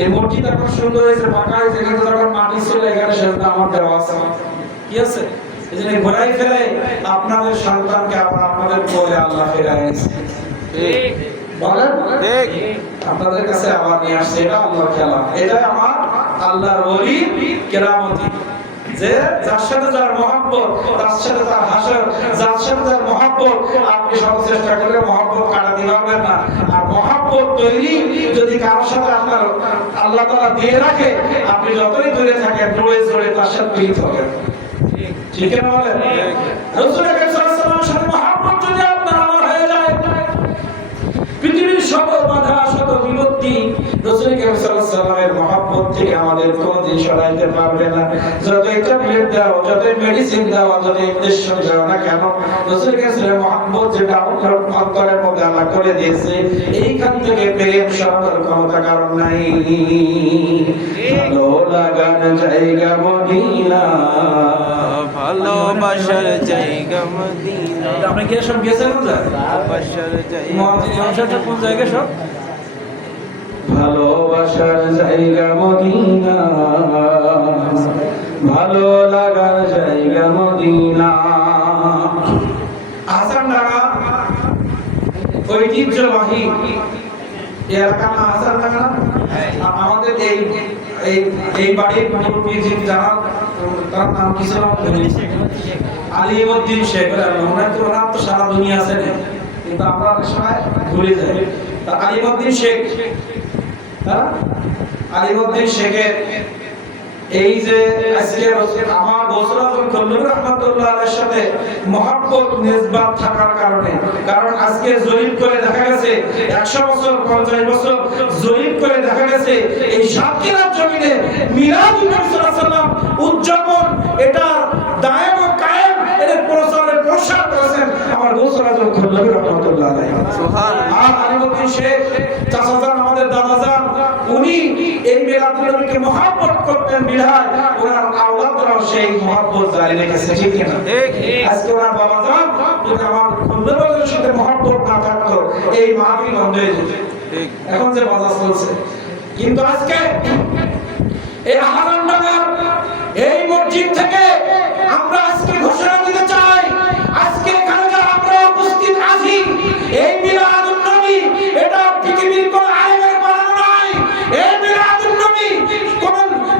এই মসজিদ এখন সুন্দর হয়েছে, পাকা হয়েছে, কিন্তু যখন মাটি ছিল এখানে সেটা আমার দেওয়া আছে, কি আছে? এই জন্য ঘোরাই ফেরাই আপনাদের সন্তানকে আবার আপনাদের কোলে আল্লাহ ফেরাই এনেছে। বলেন আপনাদের কাছে আবার নিয়ে আসছে, এটা আল্লাহর খেলা, এটা আমার আল্লাহর ওলি কেরামতি। যে যার সাথে যার মহব্বত, তার সাথে তার হাসর, যার সাথে যার মহব্বত, আপনি সব চেষ্টা করলে মহব্বত কাটাতে পারবেন না। আর মহব্বত তৈরি যদি কারোর সাথে আপনার আল্লাহ তাআলা দিয়ে রাখে, আপনি যতই দূরে থাকেন দূরে দূরে তার সাথে মিলিত হবেন। ঠিক না বলেন? রাসূল আকরাম সাল্লাল্লাহু আলাইহি ওয়াসাল্লামের সাথে মহব্বত যদি আপনার আমার হয়ে যায়, পৃথিবীর শত বাধা শত বিপত্তি রাসূল আকরাম সাল্লাল্লাহু আলাইহি ওয়াসাল্লামের মহব্বত থেকে আমাদের কোনদিন সরাইতে পারবে না। যতই ট্যাবলেট দাও, যতই মেডিসিন দাও, যতই ইনজেকশন দাও না কেন, রাসূল আকরাম সাল্লাল্লাহু আলাইহি ওয়াসাল্লামের মহব্বত যেটা আপনার অন্তরের মধ্যে আল্লাহ করে দিয়েছে, এইখান থেকে প্রেম সরানোর ক্ষমতা কারণ নাই। ভালো লাগার জায়গা মদিনা, ভালোবাসার জায়গা মদিনা, আপনি কি সব গেছেন না? ভালোবাসার জায়গা মদিনা কোন জায়গা? সব ভালোবাসার জায়গা মদিনা, ভালো লাগার জায়গা মদিনা। হাসানডাঙ্গা ঐতিহ্যবাহী এলাকা না? হাসানডাঙ্গা আমাদের এই বাড়ির মুরব্বী যিনি যারা, তার নাম কি ছিল? আলিমউদ্দিন শেখ। ওনার তো সারা দুনিয়া আছে, কিন্তু আমরা অনেক সময় ভুলে যাই। আলিমউদ্দিন শেখ, আলিমউদ্দিন শেখের এই যে আজকে আমার বসরাতুল কল্লুর রাহমাতুল্লাহ আলাইহির সাথে মহব্বত নিসবত থাকার কারণে, কারণ আজকে জরিপ করে দেখা গেছে 100 বছর 50 বছর জরিপ করে দেখা গেছে এই সাতক্ষীরার জমিনে মিলাদুন নবী সাল্লাল্লাহু আলাইহি ওয়াসাল্লাম উদযাপন এটা দায়েম ও কায়েম এর প্রচারের প্রসার করেছেন আমার বসরাতুল কল্লুর রাহমাতুল্লাহ আলাইহি। সুবহানাল্লাহ। আর আলিমউদ্দিন শেখ চাচাজান, আমাদের দাদাজান, উনি এই মিলাদুন নবীকে মহব্বত করতেন বিধায় ওনার আওলাদরাও সেই মহব্বত জারি রেখেছে। ঠিক না? আজকে ওনার বাবাজান যদি আমার বন্ধুবান্ধবের সাথে মহব্বত না থাকতো এই মাহফিল বন্ধ হয়ে যেত। এখন যে বাজার চলছে, কিন্তু আজকে এই হারানডাঙ্গার এই মসজিদ থেকে আমরা আজকে ঘোষণা দিতে চাই, আজকে এখানে যারা আমরা উপস্থিত আছি, এই মিলাদুন নবী এটা পৃথিবীর কোন আলেমের বানানো নয়। এই মিলাদুন নবী কোন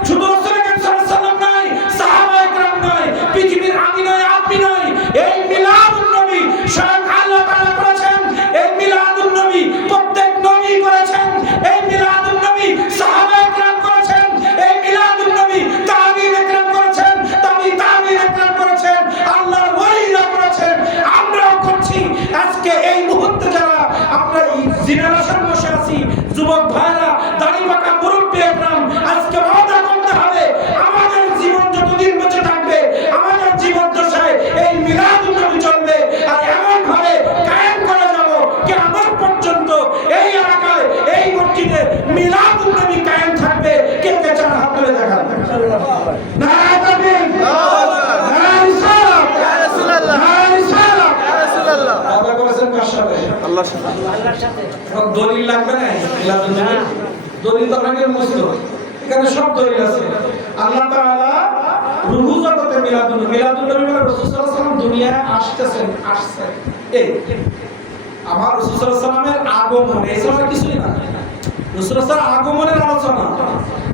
শুধু রাসূল আকরাম সাল্লাল্লাহু আলাইহি ওয়াসাল্লাম নয়, সাহাবায়ে কেরাম নয়, পৃথিবীর আমি নয়, আপনি নয়। এই মিলাদুন নবী স্বয়ং আল্লাহ তাআলা করেছেন। এই মিলাদুন নবী প্রত্যেক নবী করেছেন। এই মিলাদুন নবী সাহাবায়ে কেরাম করেছেন। এই মিলাদুন নবী তাবিঈনে কেরাম করেছেন, তাবিঈনে কেরাম করেছেন, আল্লাহর ওলিরা করেছেন, আমরাও করছি। আজকে এই মুহূর্তে যারা আমরা এই জেনারেশন বসে আছি, যুবক ভাইরা, দাড়ি পাকা মুরব্বি একরাম, আজকে ওয়াদা করতে হবে আমাদের জীবন যতদিন বেঁচে থাকবে আমাদের জীবন দশায় এই মিলাদুন নবী চলবে। আর এমন ভাবে কায়েম করে যাব কিয়ামত পর্যন্ত এই এলাকায় এই মসজিদে মিলাদুন নবী কায়েম থাকবে। কে কে চান হাত তুলে দেখান। নারায়ে তাকবীর, নারায়ে রিসালাত, ইয়া রাসূলুল্লাহ, নারায়ে রিসালাত, ইয়া রাসূলুল্লাহ। কথা বলেছেন কার সাথে? আল্লাহর সাথে। আল্লাহর সাথে। দলিল লাগবে না মিলাদুন নবী? দলিল তো আপনাকে মুস্ত, এখানে সব দলিল আছে। আল্লাহ তাআলা রূহ জগতে মিলাদুন নবী মানে রাসূল সাল্লাল্লাহু আলাইহি ওয়াসাল্লাম দুনিয়ায় আসছেন। এই আমার রাসূল সাল্লাল্লাহু আলাইহি ওয়াসাল্লামের আগমন, এই সময় কিছুই না। রাসূল সাল্লাল্লাহু আলাইহি ওয়াসাল্লাম আগমনের আলোচনা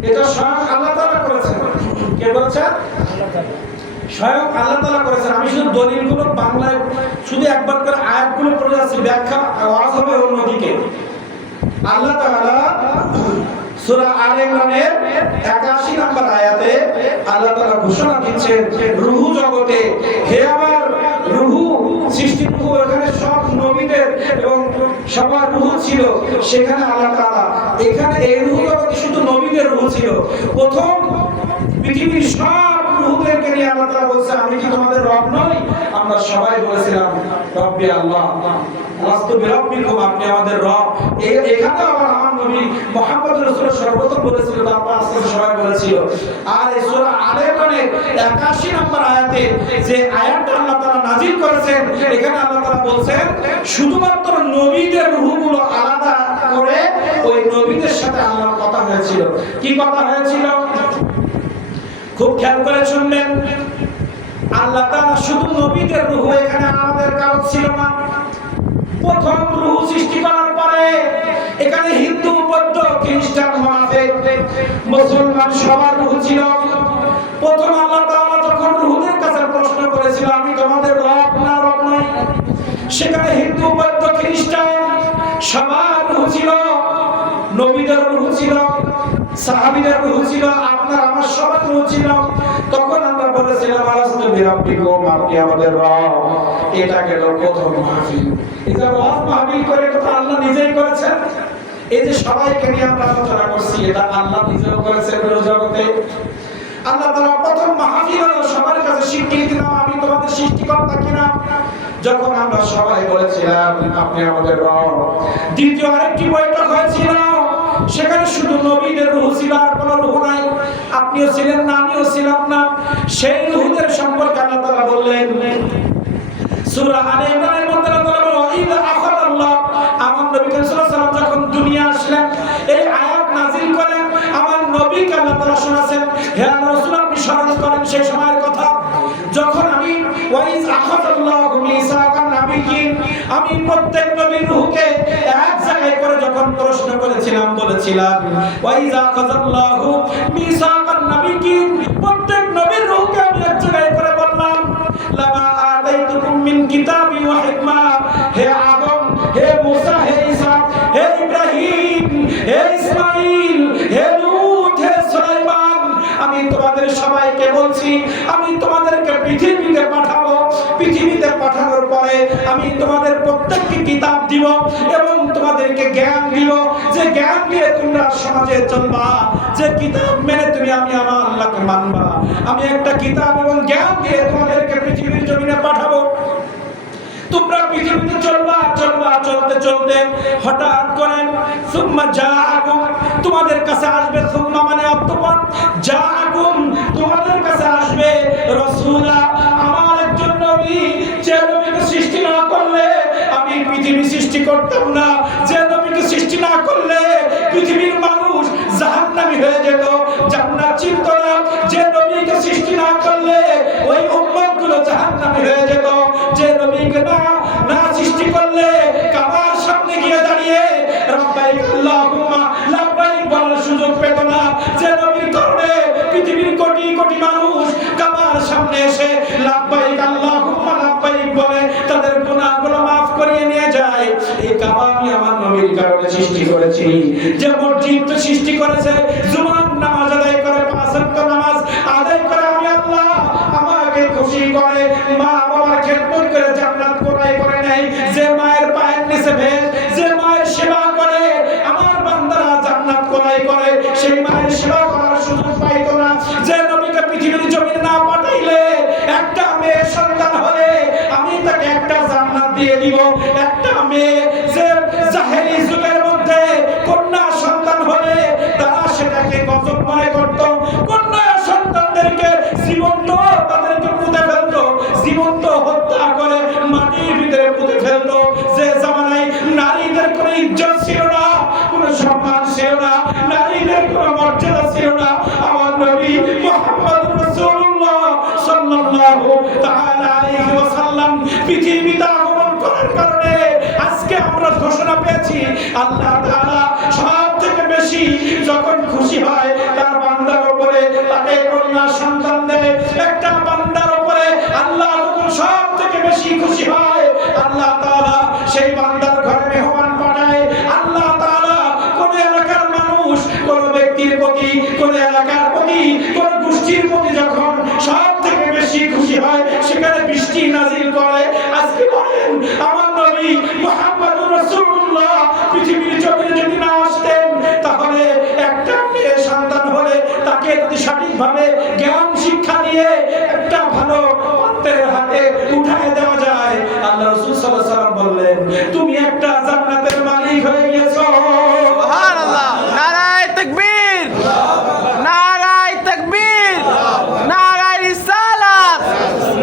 এটা স্বয়ং আল্লাহ তাআলা করেছেন। কে বলেছেন? আল্লাহ তাআলা। স্বয়ং আল্লাহ তাআলা করেছেন। আমি শুধু দলিলগুলো বাংলায় শুধু একবার করে আয়াতগুলো পড়ে যাচ্ছি, ব্যাখ্যা আওয়াজ হবে অন্যদিকে। আল্লাহ তাআলা সূরা আলে ইমরানের 81 নম্বর আয়াতে আল্লাহ তাআলা ঘোষণা দিচ্ছেন রূহ জগতে, হে আমার রূহ সৃষ্টির রূহ, এখানে সব নবীদের এবং সবার রূহ ছিল। সেখানে আল্লাহ তাআলা এখানে এই রূহ জগতে শুধু নবীদের রূহ ছিল। প্রথম পৃথিবীর সব রূহদেরকে নিয়ে আল্লাহ তাআলা বলছে আমি কি তোমাদের রব নই? আমরা সবাই বলেছিলাম রব্বি আল্লাহ, লাস্তু বিরব্বিকুম, আপনি আমাদের রব। এখানে আবার আমার নবী মুহাম্মদ রাসূলুল্লাহ সর্বপ্রথম বলেছিল, তারপর আস্তে আস্তে সবাই বলেছিল। আর এই সূরা আলে ইমরানের 81 নম্বর আয়াতে যে আয়াতটা আল্লাহ তাআলা নাযিল করেছেন, এখানে আল্লাহ তাআলা বলছেন শুধুমাত্র নবীদের রূহগুলো আলাদা করে ওই নবীদের সাথে আল্লাহর কথা হয়েছিল। কি কথা হয়েছিল? খুব খেয়াল করে শুনবেন। আল্লাহ তাআলা শুধু নবীদের রূহ, এখানে আমাদের কারো ছিল না। প্রথম রূহ সৃষ্টি করার পরে এখানে হিন্দু, বৌদ্ধ, খ্রিস্টান, মুনাফিক, মুসলমান সবার রূহ ছিল। প্রথম আল্লাহ তাআলা যখন রূহদের কাছে প্রশ্ন করেছিল আমি তোমাদের রব না রব নই, সেখানে হিন্দু, বৌদ্ধ, খ্রিস্টান সবার রূহ ছিল, নবীদের রূহ ছিল, সাহাবীদের রূহ ছিল, আপনার আমার সবার রূহ ছিল। তখন আমরা বলেছিলাম আলাস্তু বিরাব্বিকুম, আপনি আমাদের রব। এটা গেল প্রথম মাহফিল। এই যে রব মাহফিল করে কথা আল্লাহ নিজেই করেছেন। এই যে সবাইকে নিয়ে আমরা আলোচনা করছি, এটা আল্লাহ নিজেও করেছেন জগতে। আল্লাহ তাআলা প্রথম মাহফিল হলো সবার কাছে স্বীকৃতি দিলাম আমি তোমাদের সৃষ্টিকর্তা কিনা। যখন আমরা সবাই বলেছিলাম আপনি আমাদের রব, দ্বিতীয় আরেকটি বৈঠক হয়েছিল, সেখানে শুধু নবীদের রূহ ছিল, আর কোনো রূহ নাই। আপনিও ছিলেন না, আমিও ছিলাম না। সেই রূহদের সম্পর্কে আল্লাহ তাআলা বললেন সূরা আলে ইমরানের মধ্যে আল্লাহ তাআলা বলেন ইযা আখাযাল্লাহ, আমার নবী সাল্লাল্লাহু আলাইহি ওয়াসাল্লাম যখন দুনিয়া আসলেন এই আয়াত নাযিল করেন, আমার নবীকে আল্লাহ তাআলা শোনাছেন, হে রাসূল আপনি স্মরণ করেন সেই সময়ের কথা যখন আমি ওয়াইজ আখাযাল্লাহু মিসাকান নাবিয়্যিন, আমি প্রত্যেক নবীর রূহকে এক জায়গায় করে যখন প্রশ্ন করেছিলাম, বলেছিলাম ওয়াইজ আখাযাল্লাহু মিসাকান নাবিয়্যিন, প্রত্যেক নবীর রূহকে আমি এক জায়গায় করে বললাম লামা আতাইতুকুম মিন কিতাবি ওয়া হিকমা, হে আদম, হে মুসা, হে ঈসা, হে ইব্রাহিম, হে ইসমাঈল, হে লূত, হে সুলাইমান, আমি তোমাদের সবাইকে বলছি আমি তোমাদেরকে পৃথিবীতে পাঠাবো। পৃথিবীতে পাঠানোর পরে আমি তোমাদের প্রত্যেককে কিতাব দিব এবং তোমাদেরকে জ্ঞান দিব, যে জ্ঞান দিয়ে তোমরা সমাজে চলবা, যে কিতাব মেনে তুমি আমি আমার আল্লাহকে মানবা। আমি একটা কিতাব এবং জ্ঞান দিয়ে তোমাদেরকে পৃথিবীর জমিনে পাঠাবো। তোমরা পৃথিবীতে চলবা, চলবা, চলতে চলতে হঠাৎ করে সুম্মা জাআকুম, তোমাদের কাছে আসবে, সুম্মা মানে অতঃপর, জাআকুম তোমাদের কাছে আসবে রাসূলা, আমার একজন নবী, যে নবীকে সৃষ্টি না করলে আমি পৃথিবী সৃষ্টি করতাম না, যে নবীকে সৃষ্টি না করলে পৃথিবীর মানুষ জাহান্নামী হয়ে যেত, জান্নাত চিনত না, যে নবীকে সৃষ্টি না করলে ওই উম্মতগুলো জাহান্নামী হয়ে যেত, যে নবীকে না সৃষ্টি করলে কাবার সামনে গিয়ে দাঁড়িয়ে রব্বাইক আল্লাহুম্মা লাব্বাইক বলার সুযোগ পেত না, যে নবীর কারণে পৃথিবীর কোটি কোটি মানুষ কাবার সামনে এসে লাব্বাইক আল্লাহুম্মা লাব্বাইক বলে তাদের গুনাহগুলো maaf করিয়ে নিয়ে যায়। এই কাবা আমি আমার নবীর কারণে সৃষ্টি করেছি। যে মসজিদ সৃষ্টি করেছে, জুমার নামাজ আদায় করে, পাঁচ ওয়াক্ত নামাজ আদায় করে আমি আল্লাহ, আমাকে খুশি করে, মা বাবার খেদমত করে জান্নাত কোরাই করে নেই, যে মায়ের পায়ের নিচে ভেজ, যে মায়ের সেবা করে আমার বান্দারা জান্নাত কোরাই করে, সেই মায়ের সেবা করার সুযোগ পাইতো না। যে নবীকে পৃথিবীর জমিনে না পাঠাইলে একটা মেয়ে সন্তান হলে আমি তাকে একটা জান্নাত দিয়ে দিব। একটা মেয়ে যে জাহেলি যুগের মধ্যে কন্যা সন্তান হলে তারা সেটাকে গজব মনে করত, কন্যা সন্তানদেরকে জীবন্ত তাদেরকে পুঁতে ফেলতো, জীবন্ত হত্যা করে মাটির ভিতরে পুঁতে ফেলতো। যে জামানায় নারীদের কোনো ইজ্জত ছিল না, কোনো সম্মান ছিল না, নারীদের কোনো মর্যাদা ছিল না, আমার নবী মুহাম্মদ রাসূলুল্লাহ সাল্লাল্লাহু তাআলা আলাইহি ওয়াসাল্লাম পৃথিবীতে আগমন করার কারণে আজকে আমরা ঘোষণা পেয়েছি আল্লাহ তাআলা সবথেকে বেশি যখন খুশি হয় তার বান্দার উপরে তাকে কন্যা সন্তান দেয়। একটা বান্দার উপরে আল্লাহ যখন সবথেকে বেশি খুশি হয় আল্লাহ তাআলা সেই বান্দার ঘরে মেহমান পাঠায়। আল্লাহ তাআলা কোন এলাকার মানুষ, কোন ব্যক্তির প্রতি, কোন এলাকার প্রতি, কোন গোষ্ঠীর প্রতি যখন সবথেকে বেশি খুশি হয় সেখানে বৃষ্টি নাজিল করে। আজকে বলেন আমার নবী মুহাম্মদুর রাসূলুল্লাহ পৃথিবীর জমিনে যদি না আসতেন তাহলে একটা মেয়ে সন্তান হলে তাকে যদি সঠিকভাবে জ্ঞান শিক্ষা দিয়ে তুমি একটা জান্নাতের মালিক হয়ে গেছো। সুবহানাল্লাহ। নারায়ে তাকবীর, নারায়ে তাকবীর, নারায়ে রিসালাত,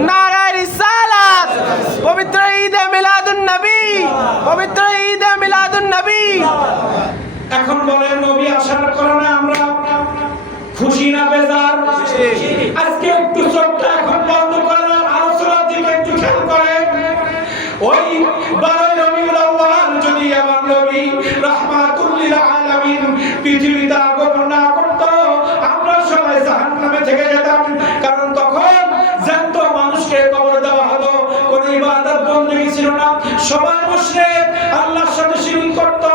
নারায়ে রিসালাত। পবিত্র ঈদে মিলাদুন নবী, পবিত্র ঈদে মিলাদুন নবী। এখন বলেন নবী আসার কারণে আমরা খুশি না বেজার? আজকে একটু চোখটা এখন বন্ধ করেন, আলোচনার দিকে একটু খেয়াল করেন। ওই 12 রবিউল আউয়াল যদি আমার নবী রাহমাতুল লিল আলামিন পৃথিবীতে আগমন না করত, আমরা সবাই জাহান্নামে থেকে যেতাম। কারণ তখন জ্যান্ত মানুষকে কবর দেওয়া হলো, কোনো ইবাদত বندگی ছিল না, সবাই মুশরিক, আল্লাহর সাথে শিরক করত।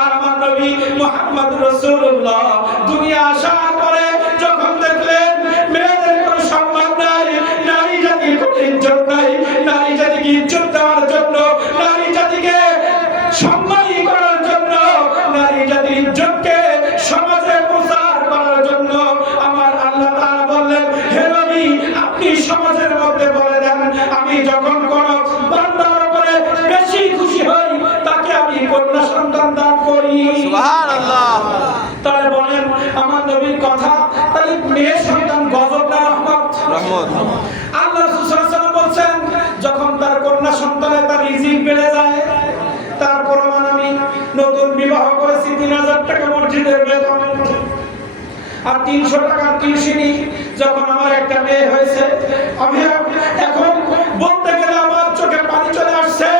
আর আমার নবী মুহাম্মদ রাসূলুল্লাহ দুনিয়া আসার পরে যখন দেখলেন মেয়েদের কোনো সম্মান নাই, নারী জাতির কোনো ইজ্জত নাই, নারী জাতিকে ইজ্জত দেওয়ার জন্য, নারী জাতিকে সম্মানী করার জন্য, নারী জাতির ইজ্জতকে সমাজে প্রচার করার জন্য আমার আল্লাহ তাআলা বললেন, হে নবী আপনি সমাজের মধ্যে বলে দেন, আমি যখন কোন বান্দার উপরে বেশি খুশি হই তাকে আমি কন্যা সন্তান দান করি। সুবহানাল্লাহ। তাহলে বলেন আমার নবীর কথা, তাহলে মেয়ে সন্তান গজব না রহমত? রহমত। আল্লাহ রাসূল সাল্লাল্লাহু আলাইহি ওয়াসাল্লাম বলেন যখন তার কন্যা সন্তানে তার রিজিক বেড়ে যায়, তারপর আমি নতুন বিবাহ করেছি, 3000 টাকা মসজিদের বেতন আর 300 টাকার টিউশনি, যখন আমার একটা মেয়ে হয়েছে আমি এখন বলতে গেলে আমার চোখে পানি চলে আসছে।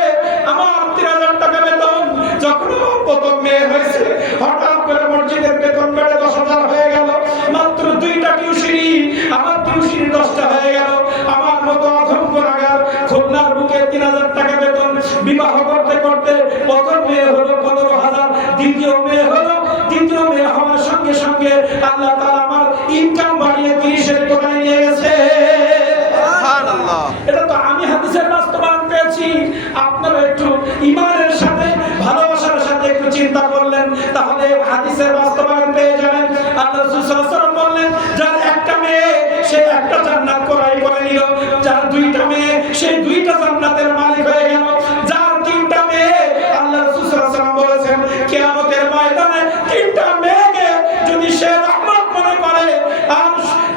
আমার 3000 টাকা বেতন, যখন আমার প্রথম মেয়ে হয়েছে হঠাৎ করে মসজিদের বেতন বেড়ে 10,000 হয়ে গেল, মাত্র 2টা টিউশনি, আমার টিউশনি 10টা হয়ে গেল। আমার মতো অধম গুনাহগার খুলনার বুকে 3000 টাকা বেতন, বিবাহ করতে করতে প্রথম মেয়ে হলো 15,000, দ্বিতীয় মেয়ে হলো, দ্বিতীয় মেয়ে হওয়ার সঙ্গে সঙ্গে আল্লাহ তাআলা আমার ইনকাম বাড়িয়ে 30-এর কোঠায় নিয়ে গেছে। সুবহানাল্লাহ। এটা তো আমি হাদিসের বাস্তবায়ন পেয়েছি। আপনারা একটু ঈমানের সাথে, ভালোবাসার সাথে একটু চিন্তা করলেন, তাহলে হাদিসের বাস্তবায়ন পেয়ে যাবেন। আল্লাহ রাসূল সাল্লাল্লাহু আলাইহি ওয়াসাল্লাম বললেন, যার একটা মেয়ে সে একটা জান্নাত ক্রয় করে নিল, যার 2টা মেয়ে সে 2টা জান্নাতের মালিক হয়ে গেল, যার 3টা মেয়ে আল্লাহ রাসূল সাল্লাল্লাহু আলাইহি ওয়াসাল্লাম বলেছেন কিয়ামতের ময়দানে 3টা মেয়েকে যদি সে রহমত মনে করে আর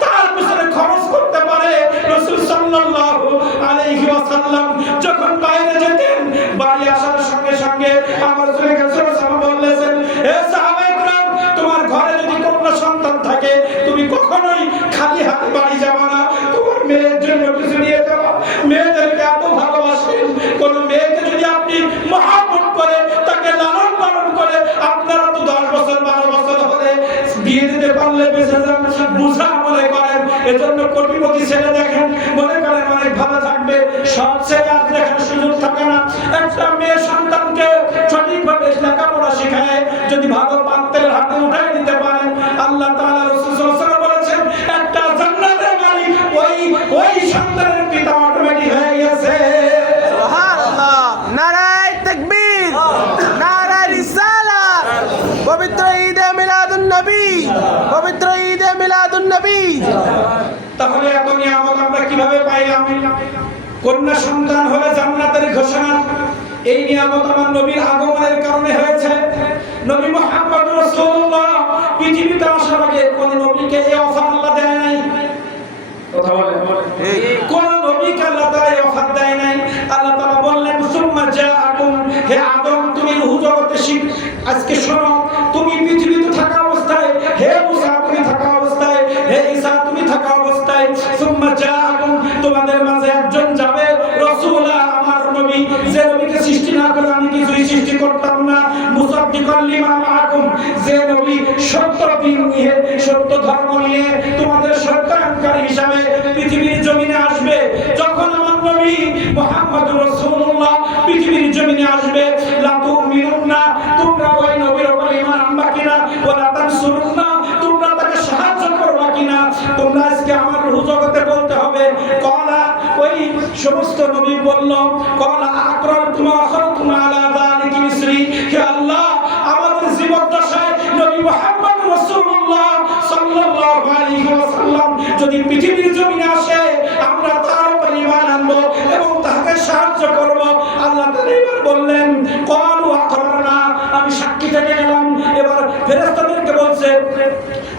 তার পিছনে খরচ করতে পারে, রাসূল সাল্লাল্লাহু আলাইহি ওয়াসাল্লাম যখন বাইরে যেতেন বাড়ি আসার সঙ্গে সঙ্গে আমার রাসূল সাল্লাল্লাহু বললেন, হে সাহাবায়ে کرام তোমার ঘরে যদি কন্যা সন্তান থাকে তুমি কখনোই খালি হাতে বাড়ি যাবে না, তোমার মেয়ের জন্য কিছু নিয়ে যাও। মেয়েদেরকে এত ভালোবাসেন, কোন মেয়েকে যদি আপনি মহব্বত করে তাকে লালন পালন করে, আপনারা তো 10 বছর 12 বছর হলে বিয়ে দিতে পারলে বেঁচে যান, বুঝা মনে করেন। এজন্য কোটিপতি ছেলে দেখেন মনে করেন অনেক ভালো থাকবে, সব ছেলে আর দেখার সুযোগ থাকে না। একটা মেয়ে সন্তানকে সঠিকভাবে লেখাপড়া শেখায় যদি ভালো পাত্রের হাতে উঠাই দিতে পারেন, আল্লাহ তাআলা রাসূল সাল্লাল্লাহু আলাইহি ওয়াসাল্লাম বলেছেন একটা জান্নাতের মালিক ওই সন্তানের পিতা অটোমেটিক হয়ে গেছে। সুবহানাল্লাহ। নারায়ে তাকবীর, নারায়ে রিসালাত। পবিত্র ঈদে মিলাদুন নবী, পবিত্র ঈদে মিলাদুন নবী। তাহলে এখন নিয়ামত আমরা কিভাবে পাইলাম? কন্যা সন্তান হলে জান্নাতের ঘোষণা। এই নিয়ামত আমার নবীর আগমনের কারণে হয়েছে। নবী মুহাম্মদ রাসূলুল্লাহ পৃথিবীতে আসার আগে কোন নবীকে এই অফার আল্লাহ দেয় নাই। কথা বলেন, কোন নবীকে আল্লাহ তাআলা এই অফার দেয় নাই। আল্লাহ তাআলা বললেন সুম্মা জাআকুম, হে আদম তুমি রূহ জগতে শিখ। আজকে শোনো, তুমি পৃথিবীতে থাকা অবস্থায়, হে মুসা তুমি থাকা অবস্থায়, হে ঈসা তুমি থাকা অবস্থায়, সুম্মা জাআকুম তোমাদের মাঝে একজন যাবে রাসূলা আমার নবী, যে নবীকে সৃষ্টি না করে আমি কিছুই সৃষ্টি করতাম না, মুসাদ্দিকাল লিমা মাআকুম, যে নবী সত্য দিন নিয়ে, সত্য ধর্ম নিয়ে তোমাদের সত্যায়নকারী হিসাবে পৃথিবীর জমিনে আসবে। যখন আমার নবী মুহাম্মদুর রাসূলুল্লাহ পৃথিবীর জমিনে আসবে, লা তুমিনুন্না তোমরা ওই নবীর উপর ঈমান আনবা কিনা, ওয়ালা তানসুরুন্না তোমরা তাকে সাহায্য করবা কিনা, তোমরা আজকে আমার রূহ জগতে বলতে হবে। কলা ওই সমস্ত নবী বলল, কলা আকরামতুম আখরাতুম আলা যালিকা মিসরি, হে আল্লাহ আমাদের জীবদ্দশায় নবী মুহাম্মদ রাসূলুল্লাহ সাল্লাল্লাহু আলাইহি ওয়াসাল্লাম যদি পৃথিবীর জমিনে আসে আমরা তার উপর ঈমান আনবো এবং তাকে সাহায্য করব। আল্লাহ তাআলা বললেন ক্বালু আকরারনা, আমি সাক্ষী থেকে গেলাম। এবার ফেরেশতাদেরকে বলছে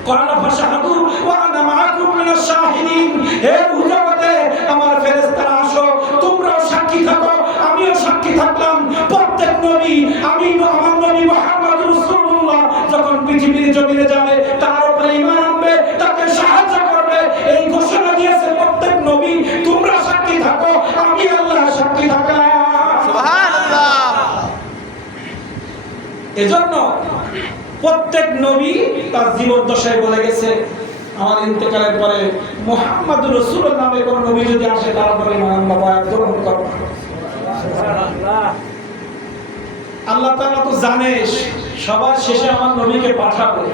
ক্বালা ফাশহাদু ওয়া আনা মাআকুম মিনাশ শাহিদিন, হে জগতে আমার ফেরেশতারা আসো, তোমরাও সাক্ষী থাকো, আমিও সাক্ষী থাকলাম। প্রত্যেক নবী আমি আমার নবী মুহাম্মদ রাসূলুল্লাহ যখন পৃথিবীর জমিনে যাবে তার উপরে ঈমান আনবে, তাকে সাহায্য করবে, এই ঘোষণা দিয়েছে প্রত্যেক নবী তোমরা সাক্ষী থাকো, আমি আল্লাহ সাক্ষী থাকলাম। সুবহানাল্লাহ। এজন্য প্রত্যেক নবী তার জীবদ্দশায় বলে গেছে আমার ইন্তেকালের পরে মুহাম্মদুর রাসূলুল্লাহ নামে কোন নবী যদি আসে তার উপরে ঈমান বায়াত গ্রহণ করবে। আল্লাহ তাআলা তো জানে সবার শেষে আমার নবীকে পাঠাবে,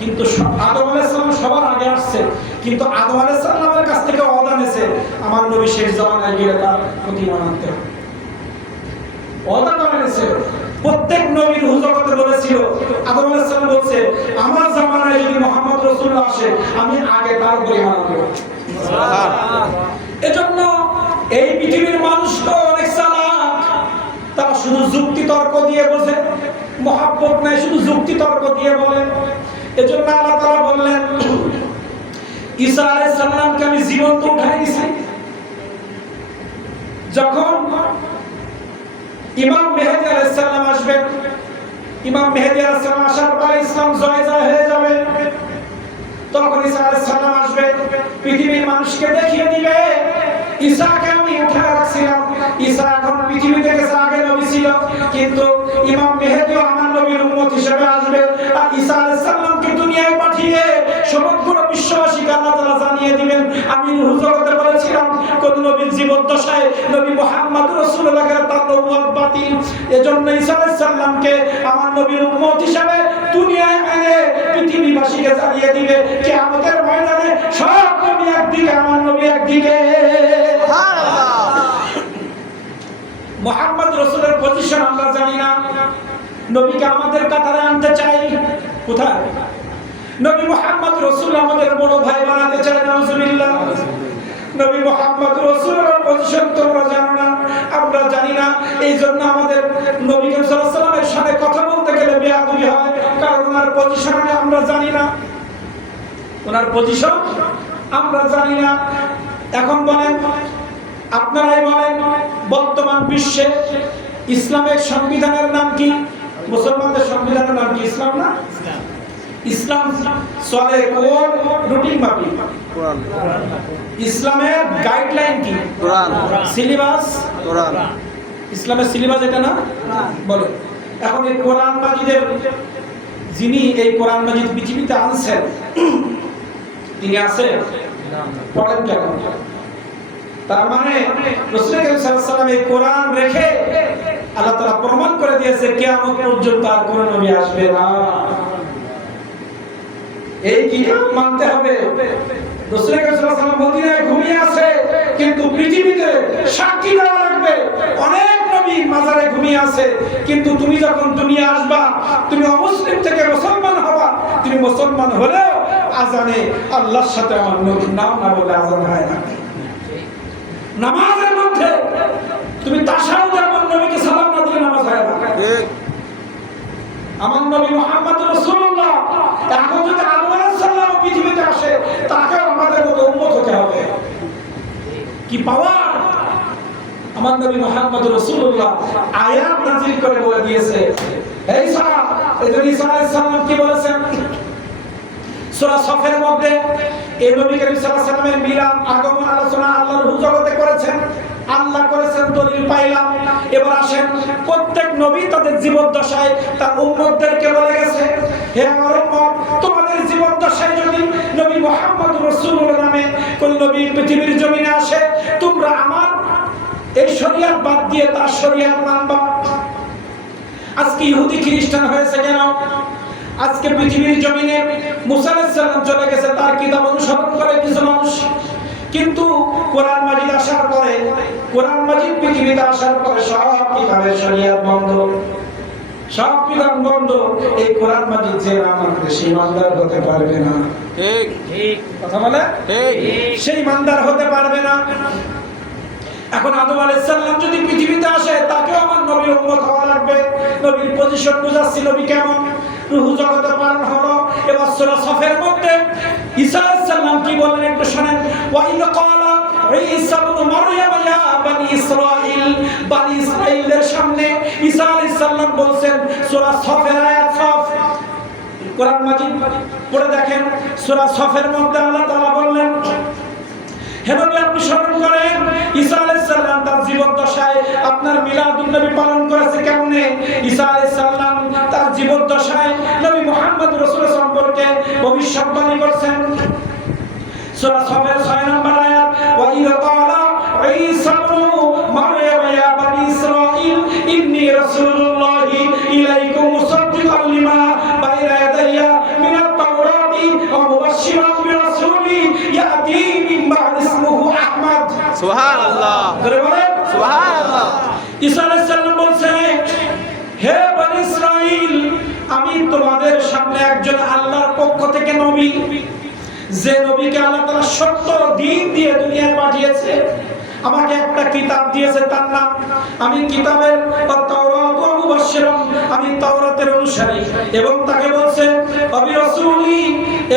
কিন্তু আদম আলাইহিস সালাম সবার আগে আসছে, কিন্তু আদম আলাইহিস সালামের কাছ থেকে ওয়াদা নিয়েছে আমার নবী শেষ জামানায় গিয়ে তার প্রতি মানতে হবে। ওয়াদা করে নিয়েছে। প্রত্যেক নবীর হুজরতে বলেছিল, আদম আলাইহিস সালাম বলছে আমার জামানায় যদি মুহাম্মদ রাসূলুল্লাহ আসে আমি আগে তার উপরে ঈমান আনবো। সুবহানাল্লাহ। এজন্য এই পৃথিবীর মানুষ তো অনেক চালাক, তারা শুধু যুক্তি তর্ক দিয়ে বোঝে, মহব্বত নাই, শুধু যুক্তি তর্ক দিয়ে বলে। এজন্য আল্লাহ তাআলা বললেন ঈসা আলাইহিস সালামকে আমি জীবন্ত উঠাই দিয়েছি। যখন ইমাম মেহেদী আলাইহিস সালাম আসবেন, ইমাম মেহেদী আলাইহিস সালাম আসার পরে ইসলাম জয় জয় হয়ে যাবে, তখন ঈসা আলাইহিস সালাম আসবে, পৃথিবীর মানুষকে দেখিয়ে দিবে ঈসাকে আমি উঠায় রাখছিলাম। ঈসা এখন পৃথিবীতে গেছে, আগে নবী ছিল, কিন্তু ইমাম মেহেদী আমার নবীর উম্মত হিসেবে আসবে। আর ঈসা আলাইহিস সালামকে দুনিয়ায় পাঠিয়ে সমগ্র বিশ্ববাসীকে আল্লাহ তাআলা জানিয়ে দিবেন আমি হুজুরতে বলেছিলাম কোন নবীর জীবদ্দশায় নবী মুহাম্মদ রাসূলুল্লাহকে তার নবুয়ত বাতিল। এজন্য ঈসা আলাইহিস সালামকে আমার নবীর উম্মত হিসেবে দুনিয়ায় এনে পৃথিবীবাসীকে জানিয়ে দিবে কিয়ামতের ময়দানে সব নবী একদিকে, আমার নবী একদিকে। সুবহানাল্লাহ। মুহাম্মদ রাসূলের পজিশন আমরা জানি না, নবীকে আমাদের কাতারে আনতে চাই। কোথায়? নবী মুহাম্মদ রাসূল আমাদের বড় ভাই বানাতে চায়, নাউজুবিল্লাহ। নবী মুহাম্মদ রাসূলের পজিশন তোমরা জানো না, আমরা জানি না। এই জন্য আমাদের নবী সাল্লাল্লাহু আলাইহি ওয়াসাল্লামের সাথে কথা বলতে গেলে বেয়াদবি হয়, কারণ ওনার পজিশন আমরা জানি না, ওনার পজিশন আমরা জানি না। এখন বলেন, আপনারাই বলেন, বর্তমান বিশ্বে ইসলামের সংবিধানের নাম কি? মুসলমানদের সংবিধানের নাম কি? ইসলাম না? ইসলাম চলে কোন রুটিন মাফিক? কোরআন। ইসলামের গাইডলাইন কি? কোরআন। সিলেবাস? কোরআন। ইসলামের সিলেবাস এটা না? বলে। এখন এই কোরআন মাজিদের যিনি এই কোরআন মাজিদ পৃথিবীতে আনছেন তিনি আছে? পড়েন কেন? তার মানে রাসূল সাল্লাল্লাহু আলাইহি ওয়াসাল্লাম এই কোরআন রেখে আল্লাহ তাআলা প্রমাণ করে দিয়েছে কিয়ামত পর্যন্ত আর কোন নবী আসবে না। এই কিতাব মানতে হবে। রাসূল সাল্লাল্লাহু আলাইহি ওয়াসাল্লাম মদিনায় ঘুমিয়ে আছে, কিন্তু পৃথিবীতে সাক্ষী দেওয়া লাগবে অনেক নবী মাজারে ঘুমিয়ে আছে, কিন্তু তুমি যখন দুনিয়া আসবা তুমি অমুসলিম থেকে মুসলমান হবা, তুমি মুসলমান হলেও আজানে আল্লাহর সাথে আমার নবীর নাম না বলে আজান হয় না। নামাজের মধ্যে তুমি তাশাহুদে আমার নবীকে সালাম না দিয়ে নামাজ হয় না। ঠিক। আমার নবী মুহাম্মদ রাসূলুল্লাহ এখন যদি আদম আলাইহিস সালাম পৃথিবীতে আসে তাকে আমাদের মতো উম্মত হতে হবে। কি পাওয়ার! আমার নবী মুহাম্মদ রাসূলুল্লাহ আয়াত নাযিল করে বলে দিয়েছে, হে ঈসা, এজন্য ঈসা আলাইহিস সালাম কি বলেছেন সূরা সফের মধ্যে? এই নবী করিম সাল্লাল্লাহু আলাইহি ওয়াসাল্লামের মিলাদ আগমন আলোচনা আল্লাহর হুজুরতে করেছেন, আল্লাহ করেছেন, দলিল পাইলাম। এবার আসেন, প্রত্যেক নবী তাদের জীবদ্দশায় তার উম্মতদেরকে বলে গেছে, হে আমার উম্মত, তোমাদের জীবদ্দশায় যদি নবী মুহাম্মদ রাসূলুল্লাহ নামে কোন নবী পৃথিবীর জমিনে আসে, তোমরা আমার এই শরীয়ত বাদ দিয়ে তার শরীয়ত মানবা। আজকে ইহুদি খ্রিস্টান হয়েছে কেন? আজকে পৃথিবীর জমিনে মুসা আলাইহিস সালাম চলে গেছে, তার কিতাব অনুসরণ করে কিছু মানুষ, কিন্তু কোরআন মাজিদ আসার পরে, কোরআন মাজিদ পৃথিবীতে আসার পরে সব কিতাবের শরীয়ত বন্ধ, সব কিতাব বন্ধ। এই কোরআন মাজিদ যে না মানবে সেই ইমানদার হতে পারবে না। ঠিক। ঠিক কথা বলে? ঠিক। সেই ইমানদার হতে পারবে না। এখন আদম আলাইহিস সালাম যদি পৃথিবীতে আসে, তাকেও আমার নবীর উম্মত হওয়া লাগবে। নবীর পজিশন বুঝাচ্ছি, নবী কেমন। রূহ জগতে পালন হলো। এবার সূরা সফের মধ্যে ঈসা আলাইহিস সালাম কি বলেন একটু শুনেন। ওয়া ইন ক্বালা ঈসা ইবনে মারইয়াম ইয়া বনি ইসরাঈল, বনি ইসরাঈলের সামনে ঈসা আলাইহিস সালাম বলেন, সূরা সফের আয়াত সফ, কোরআন মাজিদ পড়ে দেখেন। সূরা সফের মধ্যে আল্লাহ তাআলা বললেন, হে নবী আপনি স্মরণ করেন ঈসা আলাইহিস সালাম তার জীবদ্দশায় আপনার মিলাদুন নবী পালন করেছে কেমনে। ঈসা আলাইহিস সালাম তার জীবদ্দশায় নবী মুহাম্মদ রাসূল সম্পর্কে ভবিষ্যৎবাণী করেছেন। সূরা সফের 6 নম্বর আয়াত, ওয়া ইযা ক্বালা ঈসা ইবনু মারইয়াম ইয়া বনি ইসরাঈল ইন্নী রাসূলুল্লাহি ইলাইকুম মুসাদ্দিকান লিমা বাইনা ইয়াদাইয়া মিনাত তাওরাতি ওয়া মুবাশশিরান বিরাসূলি ইয়াতি মিন বা'দি ইসমুহু আহমদ। সুবহানাল্লাহ, সুবহানাল্লাহ। ঈসা আলাইহিস সালাম বলেন, হে বনি ইসরাঈল, আমি তোমাদের সামনে একজন আল্লাহর পক্ষ থেকে নবী, যে নবীকে আল্লাহ তাআলা সত্য দ্বীন দিয়ে দুনিয়ায় পাঠিয়েছে। আমাকে একটা কিতাব দিয়েছে, তার নাম, আমি কিতাবের তাওরাত ওয়া মুবাশশিরান, আমি তাওরাতের অনুসারী। এবং তাকে বলছে অবি রাসূলি,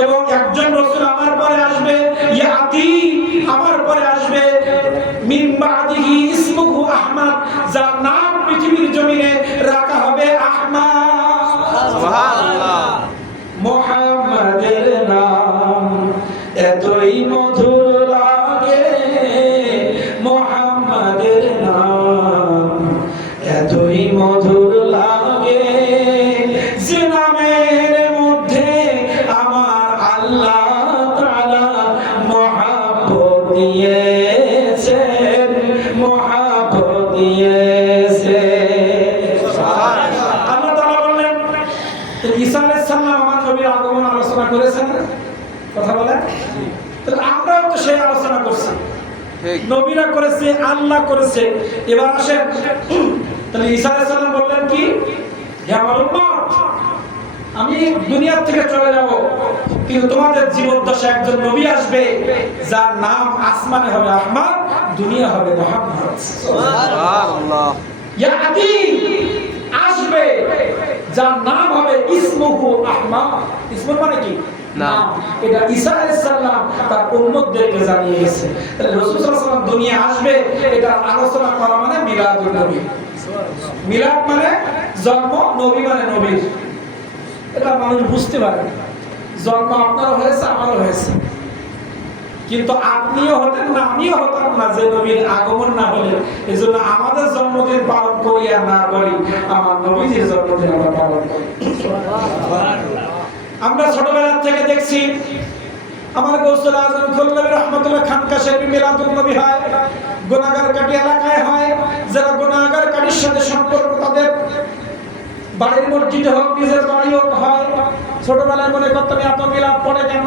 এবং একজন রাসূল আমার পরে আসবে, ইয়াতি, আমার পরে আসবে, মিন বাদিহি ইসমুহু আহমদ, যার নাম পৃথিবীর জমিনে রাখা হবে আহমদ। সুবহানাল্লাহ। মুহাম্মাদের নাম এতই মধুর লাগে, মুহাম্মাদের নাম এতই মধুর লাগে, যে নামের মধ্যে আমার আল্লাহ তাআলা মহব্বত দিয়েছেন, মহব্বত দিয়েছেন। আল্লাহ তাআলা বললেন, ঈসা আলাইহিস সালাম আমার নবীর আগমন আলোচনা করেছেন, কথা বলেন। তাহলে আমরাও তো সেই আলোচনা করছি, নবীরা করেছে, আল্লাহ করেছে। এবার আসেন, তাহলে ঈসা আলাইহিস সালাম বললেন কি, হে আমার উম্মত, আমি দুনিয়া থেকে চলে যাব, কিন্তু তোমাদের জীবদ্দশায় একজন নবী আসবে, যার নাম আসমানে হবে আহমদ, দুনিয়া হবে মুহাম্মদ। সুবহানাল্লাহ। ইয়াতি, আসবে, যার নাম হবে ইসমুহু আহমদ। ইসমু মানে কি? নাম। এটা ঈসা আলাইহিস সালাম তার উম্মতদেরকে জানিয়ে গেছে। তাহলে রাসূল সাল্লাল্লাহু আলাইহি ওয়াসাল্লাম দুনিয়া আসবে, এটা আলোচনা করা মানে মিলাদুন নবী। মিলাদ মানে জন্ম, নবী মানে নবীর। এটা মানুষ বুঝতে পারে না। জন্ম আপনারও হয়েছে, আমারও হয়েছে, কিন্তু আপনিও হতেন না, আমিও হতাম না যে নবীর আগমন না হলে। এজন্য আমাদের জন্মদিন পালন করি আর না করি, আমার নবীজির জন্মদিন আমরা পালন করি। আমরা ছোটবেলা থেকে দেখছি, আমার গৌসুল আজম খুলনবী রহমাতুল্লাহ খানকা শরীফে মিলাদুন নবী হয়, গুনাহগার কাটি এলাকায় হয়। যারা গুনাহগার কাটির সাথে সম্পর্ক, তাদের বাড়ির মসজিদে হোক, নিজের বাড়িও হয়। ছোটবেলায় মনে করতাম এত মিলাদ পড়ে কেন?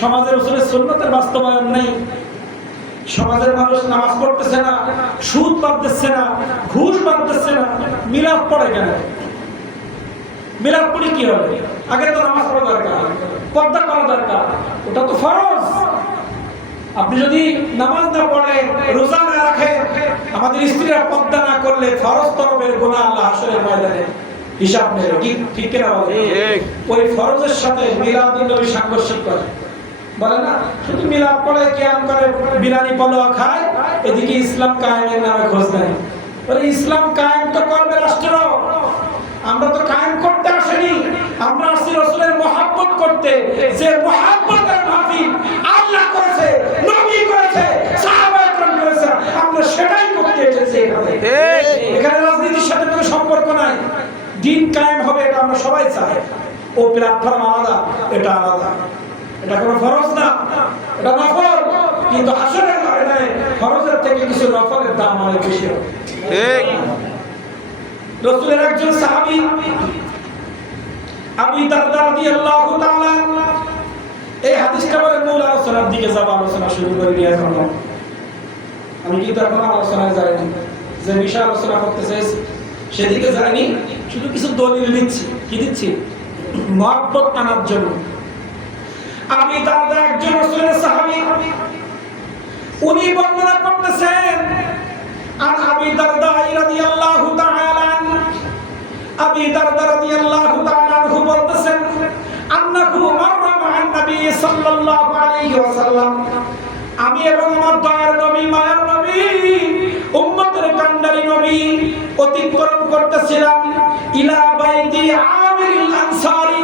সমাজের উপরে সুন্নতের বাস্তবায়ন নেই, সমাজের মানুষ নামাজ পড়তেছে না, সুদ বাদ দিচ্ছে না, ঘুষ বাদ দিচ্ছে না, মিলাদ পড়ে কেন? মিলাদ পড়ে কি হবে? আগে তো নামাজ পড়া দরকার, পর্দা করা দরকার, ওটা তো ফরজ। আপনি যদি নামাজ না পড়ে, রোজা না রাখে, আমাদের স্ত্রীরা পর্দা না করলে ফরজ তরফের গুনাহ আল্লাহ হাশরের ময়দানে হিসাব নেবে। ঠিক কিনা বলেন? ওই ফরজের সাথে মিলাদুন নবী সাংঘর্ষিক করে, বলে না? শুধু মিলাদ পড়ে, কিয়াম করে, বিরিয়ানি পোলাও খায়, এদিকে ইসলাম কায়েমের নামে খোঁজ নেয়। ইসলাম কায়েম তো করবে রাষ্ট্র, আমরা তো কায়েম করতে আসেনি, আমরা আসছি রাসূলের মহব্বত করতে। যে মহব্বতের মাহফিল আল্লাহ করেছে, নবী করেছে, সাহাবায়ে কেরাম করেছে, আমরা সেটাই করতে এসেছি এখানে। এখানে রাজনীতির সাথে কোনো সম্পর্ক নাই। দিন কায়েম হবে, এটা আমরা সবাই চাই। ও প্ল্যাটফর্ম আলাদা, এটা আলাদা, এটা কোনো ফরজ না, এটা নফল। কিন্তু হাশরের ময়দানে ফরজের থেকে কিছু নফলের দাম অনেক বেশি হবে। ঠিক। রাসূলের একজন সাহাবী আবু দারদা রাদিয়াল্লাহু তাআলা, এই হাদিসটা বলে মূল আলোচনার দিকে যাব, আলোচনা শুরু করে দিয়ে এখন আমি কিন্তু এখন আলোচনায় যাইনি, যে বিষয় আলোচনা করতে চাইছি সেদিকে যাইনি, শুধু কিছু দলিল দিচ্ছি। কি দিচ্ছি? মহব্বত আনার জন্য। আবু দারদা একজন রাসূলের সাহাবী, উনি বর্ণনা করতেছেন আর আবি দারদা রাদিয়াল্লাহু তাআলা আবি দারদা রাদিয়াল্লাহু তাআলা বলতেছেন আন্নাহু মাররা মা'আন নবী সাল্লাল্লাহু আলাইহি ওয়াসাল্লাম, আমি এবং আমার দয়ার নবী মায়ার নবী উম্মতের কান্ডারি নবী অতিক্রম করতেছিলাম ইলা বাইতি আমির আনসারী।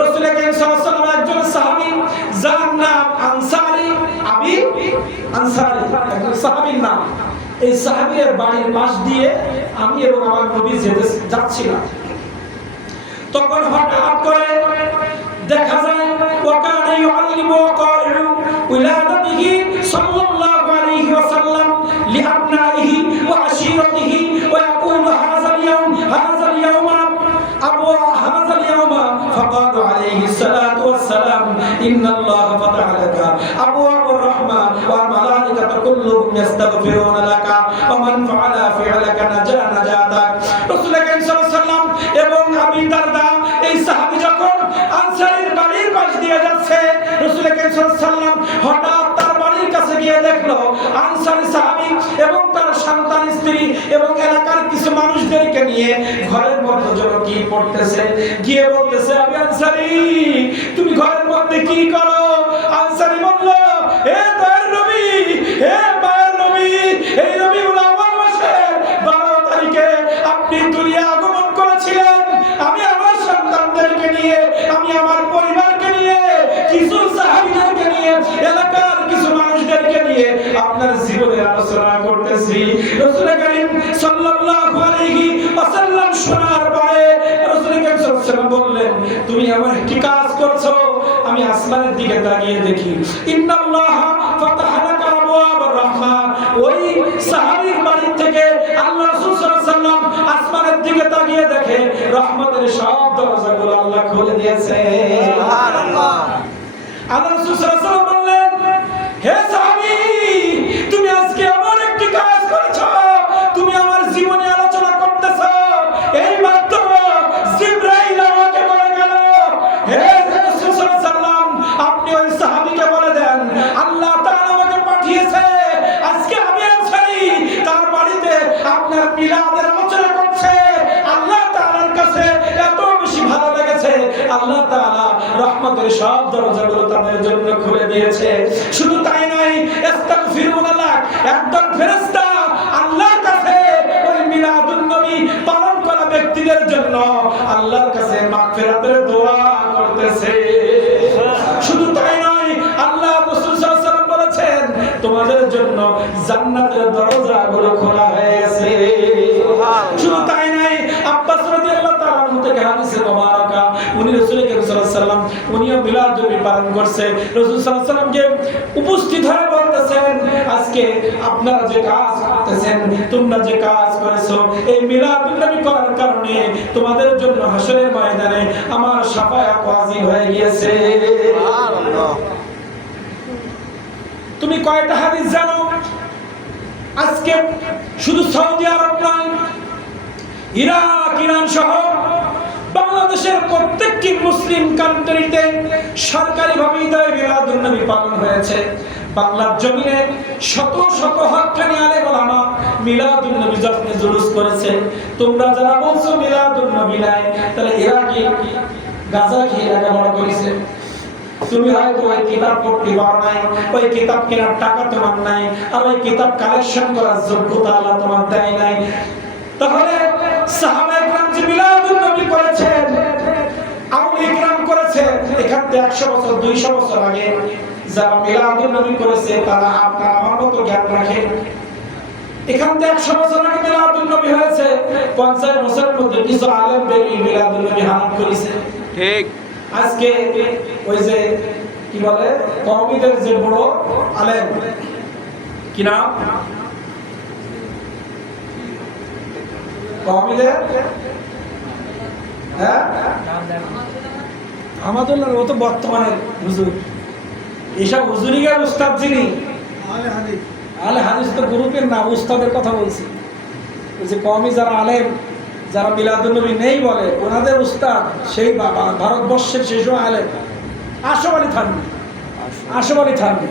রাসূল কারীম সাল্লাল্লাহু আলাইহি ওয়াসাল্লাম একজন সাহাবী যার নাম আনসারী, আবি আনসারী একজন সাহাবীর নাম। এই সাহাবীর বাড়ির পাশ দিয়ে আমি এবং আমার নবী যাচ্ছিলাম। তখন হঠাৎ করে দেখা যায় ওয়াকানা ইউআল্লিমু কারিউ উলাদাতিহি সাল্লাল্লাহু আলাইহি ওয়াসাল্লাম লিআবনাইহি ওয়া আশিরাতিহি ওয়া ইয়াকুলু হাযাল ইয়াওমা আবু হাযাল ইয়াওমা ফাকালু আলাইহি সালাতু ওয়াসসালাম ইন্নাল্লাহা ফাতাহা লাকা আবওয়াবুর রাহমা ওয়াল মালাইকাতু কুল্লুহুম ইস্তাগফিরুনা লাকা ওয়া মান ফাআলা ফি'লাকা নাজাতাক। রাসূল কারীম সাল্লাল্লাহু আলাইহি ওয়াসাল্লাম এবং আবি দারদা এই সাহাবী যখন আনসারীর বাড়ির পাশ দিয়ে যাচ্ছে, রাসূল কারীম সাল্লাল্লাহু আলাইহি ওয়াসাল্লাম হঠাৎ তার বাড়ির কাছে গিয়ে দেখলো আনসারী সাহাবী এবং তার সন্তান স্ত্রী এবং এলাকার কিছু মানুষদেরকে নিয়ে ঘরের মধ্যে যেন কি পড়তেছে, গিয়ে বলতেছে আবি আনসারী তুমি ঘরের মধ্যে কি করো? আনসারী বলল হে দয়ার নবী, হে মায়ের নবী, এই রবিউল আউয়াল মাসের 12 তারিখে আপনি দুনিয়া আগমন করেছিলেন। আমি আমার সন্তানদেরকে নিয়ে, আমি আমার পরিবারকে নিয়ে, কিছু সাহাবীদেরকে নিয়ে, এলাকার কিছু মানুষদেরকে নিয়ে আপনার জীবনের আলোচনা করতেছি। রাসূল কারীম সাল্লাল্লাহু আলাইহি ওয়াসাল্লাম শোনার পরে রাসূল কারীম সাল্লাল্লাহু আলাইহি ওয়াসাল্লাম বললেন তুমি আমার কি কাজ করছো? আমি আসমানের দিকে তাকিয়ে দেখি ইন্নাল্লাহা ফাতাহা লাকা আবওয়াবুর রাহমা। ওই সাহাবীর বাড়ি থেকে আল্লাহ রাসূল সাল্লাল্লাহু আলাইহি ওয়াসাল্লাম আসমানের দিকে তাকিয়ে দেখে রহমতের সব দরজাগুলো আল্লাহ খুলে দিয়েছে। সুবহানাল্লাহ। আল্লাহ রাসূল সাল্লাল্লাহু আলাইহি ওয়াসাল্লাম বললেন হে সাহাবী তুমি আজকে আমার একটি কাজ করেছো, তুমি আমার জীবনে আলোচনা করতেছো। এই মাত্র জিবরাইল আমাকে বলে গেল হে রাসূল সাল্লাল্লাহু আলাইহি ওয়াসাল্লাম আপনি ওই সাহাবীকে বলে দেন আল্লাহ তাআলা আমাকে পাঠিয়েছে, আজকে আমি আনসারী তার বাড়িতে আপনার মিলাদের আলোচনা করছে। আল্লাহ তাআলার কাছে এত বেশি ভালো লেগেছে, আল্লাহ তাআলা রহমতের সব দরজাগুলো তাদের জন্য খুলে দিয়েছে। শুধু তাই নয়, ইস্তাগফিরুনা লাক একজন ফেরেশতা আল্লাহর কাছে ওই মিলাদুন নবী পালন করা ব্যক্তিদের জন্য আল্লাহর কাছে মাগফিরাতের দোয়া করতেছে। শুধু তাই নয়, আল্লাহ রাসূল সাল্লাল্লাহু আলাইহি ওয়াসাল্লাম বলেছেন তোমাদের জন্য জান্নাতের দরজাগুলো খোলা হয়ে গেছে। শুধু তাই নয়, আব্বাস রাদিয়াল্লাহু তাআলা আনহু থেকে হাদিসে মুবারাকা উনি রাসূল কারীম সাল্লাল্লাহু আলাইহি ওয়াসাল্লাম উনিও মিলাদ নবী পালন করছে। রাসূল সাল্লাল্লাহু আলাইহি ওয়াসাল্লামকে উপস্থিত হয়ে বলতেছেন আজকে আপনারা যে কাজ করতেছেন, তোমরা যে কাজ করেছো এই মিলাদুন নবী করার কারণে তোমাদের জন্য হাসরের ময়দানে আমার শাফায়াত ওয়াজিব হয়ে গিয়েছে। সুবহানাল্লাহ। তুমি কয়টা হাদিস জানো? আজকে শুধু সৌদি আরব নয়, ইরাক, ইরান সহ বাংলাদেশের প্রত্যেকটি মুসলিম কান্ট্রিতে সরকারিভাবে ঈদে মিলাদুন নবী পালন হয়েছে। বাংলার জমিনে শত শত হক্কানি আলেম ওলামা মিলাদুন নবী যত্নে জুলুস করেছে। তোমরা যারা বলছো মিলাদুন নবী নাই, তাহলে এরা কি গাঁজা খেয়ে লেখাপড়া করেছে? তুমি হয়তো ওই কিতাব পড়তে পারো নাই, ওই কিতাব কেনার টাকা তোমার নাই, আর ওই কিতাব কালেকশন করার যোগ্যতা আল্লাহ তোমার দেয় নাই। তাহলে সাহাবায়ে কেরাম যে মিলাদুন নবী করেছেন, আউলিয়া কেরাম করেছে, এখান থেকে 100 বছর 200 বছর আগে যারা মিলাদুন নবী করেছে তারা আপনার আমার মতো জ্ঞান রাখে। এখান থেকে 100 বছর আগে মিলাদুন নবী হয়েছে, 50 বছরের মধ্যে কিছু আলেম বেরি মিলাদুন নবী হারাম করেছে। ঠিক। আজকে ওই যে কি বলে কওমিদের যে বড় আলেম কি নাম কওমিদের, হ্যাঁ আমাদুল্লাহ, ও তো বর্তমানে হুজুর। এসব হুজুরিগার উস্তাদ যিনি আলে হাদিস তো গ্রুপের না, উস্তাদের কথা বলছি। ওই যে কওমি যারা আলেম, যারা মিলাদুন নবী নেই বলে, ওনাদের উস্তাদ সেই ভারতবর্ষের সেই সময় আলেম আশরাফ আলী থানভী। আশরাফ আলী থানভী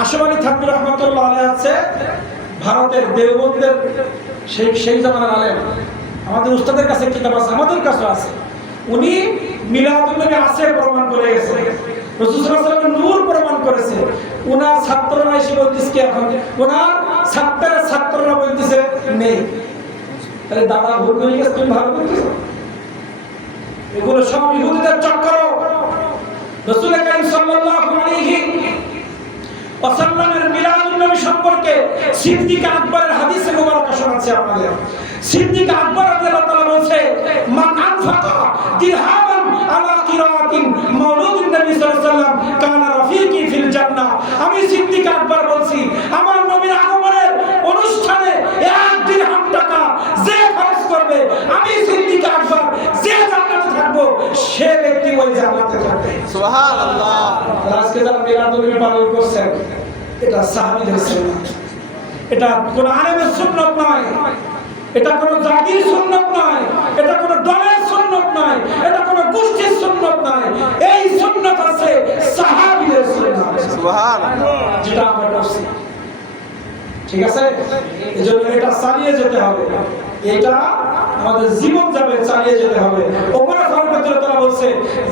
আশরাফ আলী থানভী রহমাতুল্লাহ আলাইহি আছে ভারতের দেওবন্দের সেই জামানার আলেম। আমাদের উস্তাদের কাছে কিতাব আছে, আমাদের কাছে আছে। উনি মিলাদুন নবী আছে প্রমাণ করে গেছে, রাসূল সাল্লাল্লাহু আলাইহি ওয়াসাল্লামের নূর প্রমাণ করেছে। উনার ছাত্ররা এসে বলতেছে কি এখন উনার ছাত্ররা বলতেছে নেই। তাহলে দাদা ভুল করে গেছে, তুমি ভালো করতেছো। এগুলো সব ইহুদিদের চক্কর। রাসূল কারীম সাল্লাল্লাহু আলাইহি ওয়াসাল্লামের মিলাদুন নবী সম্পর্কে সিদ্দিক আকবরের হাদিসে মুবারাকা শোনাচ্ছে আপনাদের। সিদ্দিক আকবর রাদিয়াল্লাহু তাআলা বলেছে, মান আনফাকা দিরহামান আলা কিরাতিন মাউলুদিন নবী সাল্লাল্লাহু আলাইহি ওয়াসাল্লাম কানা রাফিকি ফিল জান্নাহ। আমি সিদ্দিক আকবর বলছি, আমার নবীর আগমনের অনুষ্ঠানে 1 দিরহাম টাকা যে খরচ করবে, আমি সিদ্দিক আকবর যে জান্নাতে থাকবো সে ব্যক্তি ওই জান্নাতে থাকবে। সুবহানাল্লাহ। আজকে যারা মিলাদুন নবী পালন করছেন, এটা সাহাবীদের সুন্নাত, এটা কোন আলেমের সুন্নাত নয়, এটা কোন জাতির সুন্নাত নয়, এটা কোন দলের সুন্নাত নয়, এটা কোন গোষ্ঠীর সুন্নাত নয়। এই সুন্নাত আছে সাহাবীদের সুন্নাত। সুবহানাল্লাহ। যেটা আমরা করছি, ঠিক আছে? এজন্য এটা চালিয়ে যেতে হবে, এটা আমাদের জীবন যাবে, চালিয়ে যেতে হবে। ওমর ফারুক রাদিয়াল্লাহু তাআলা বলছে,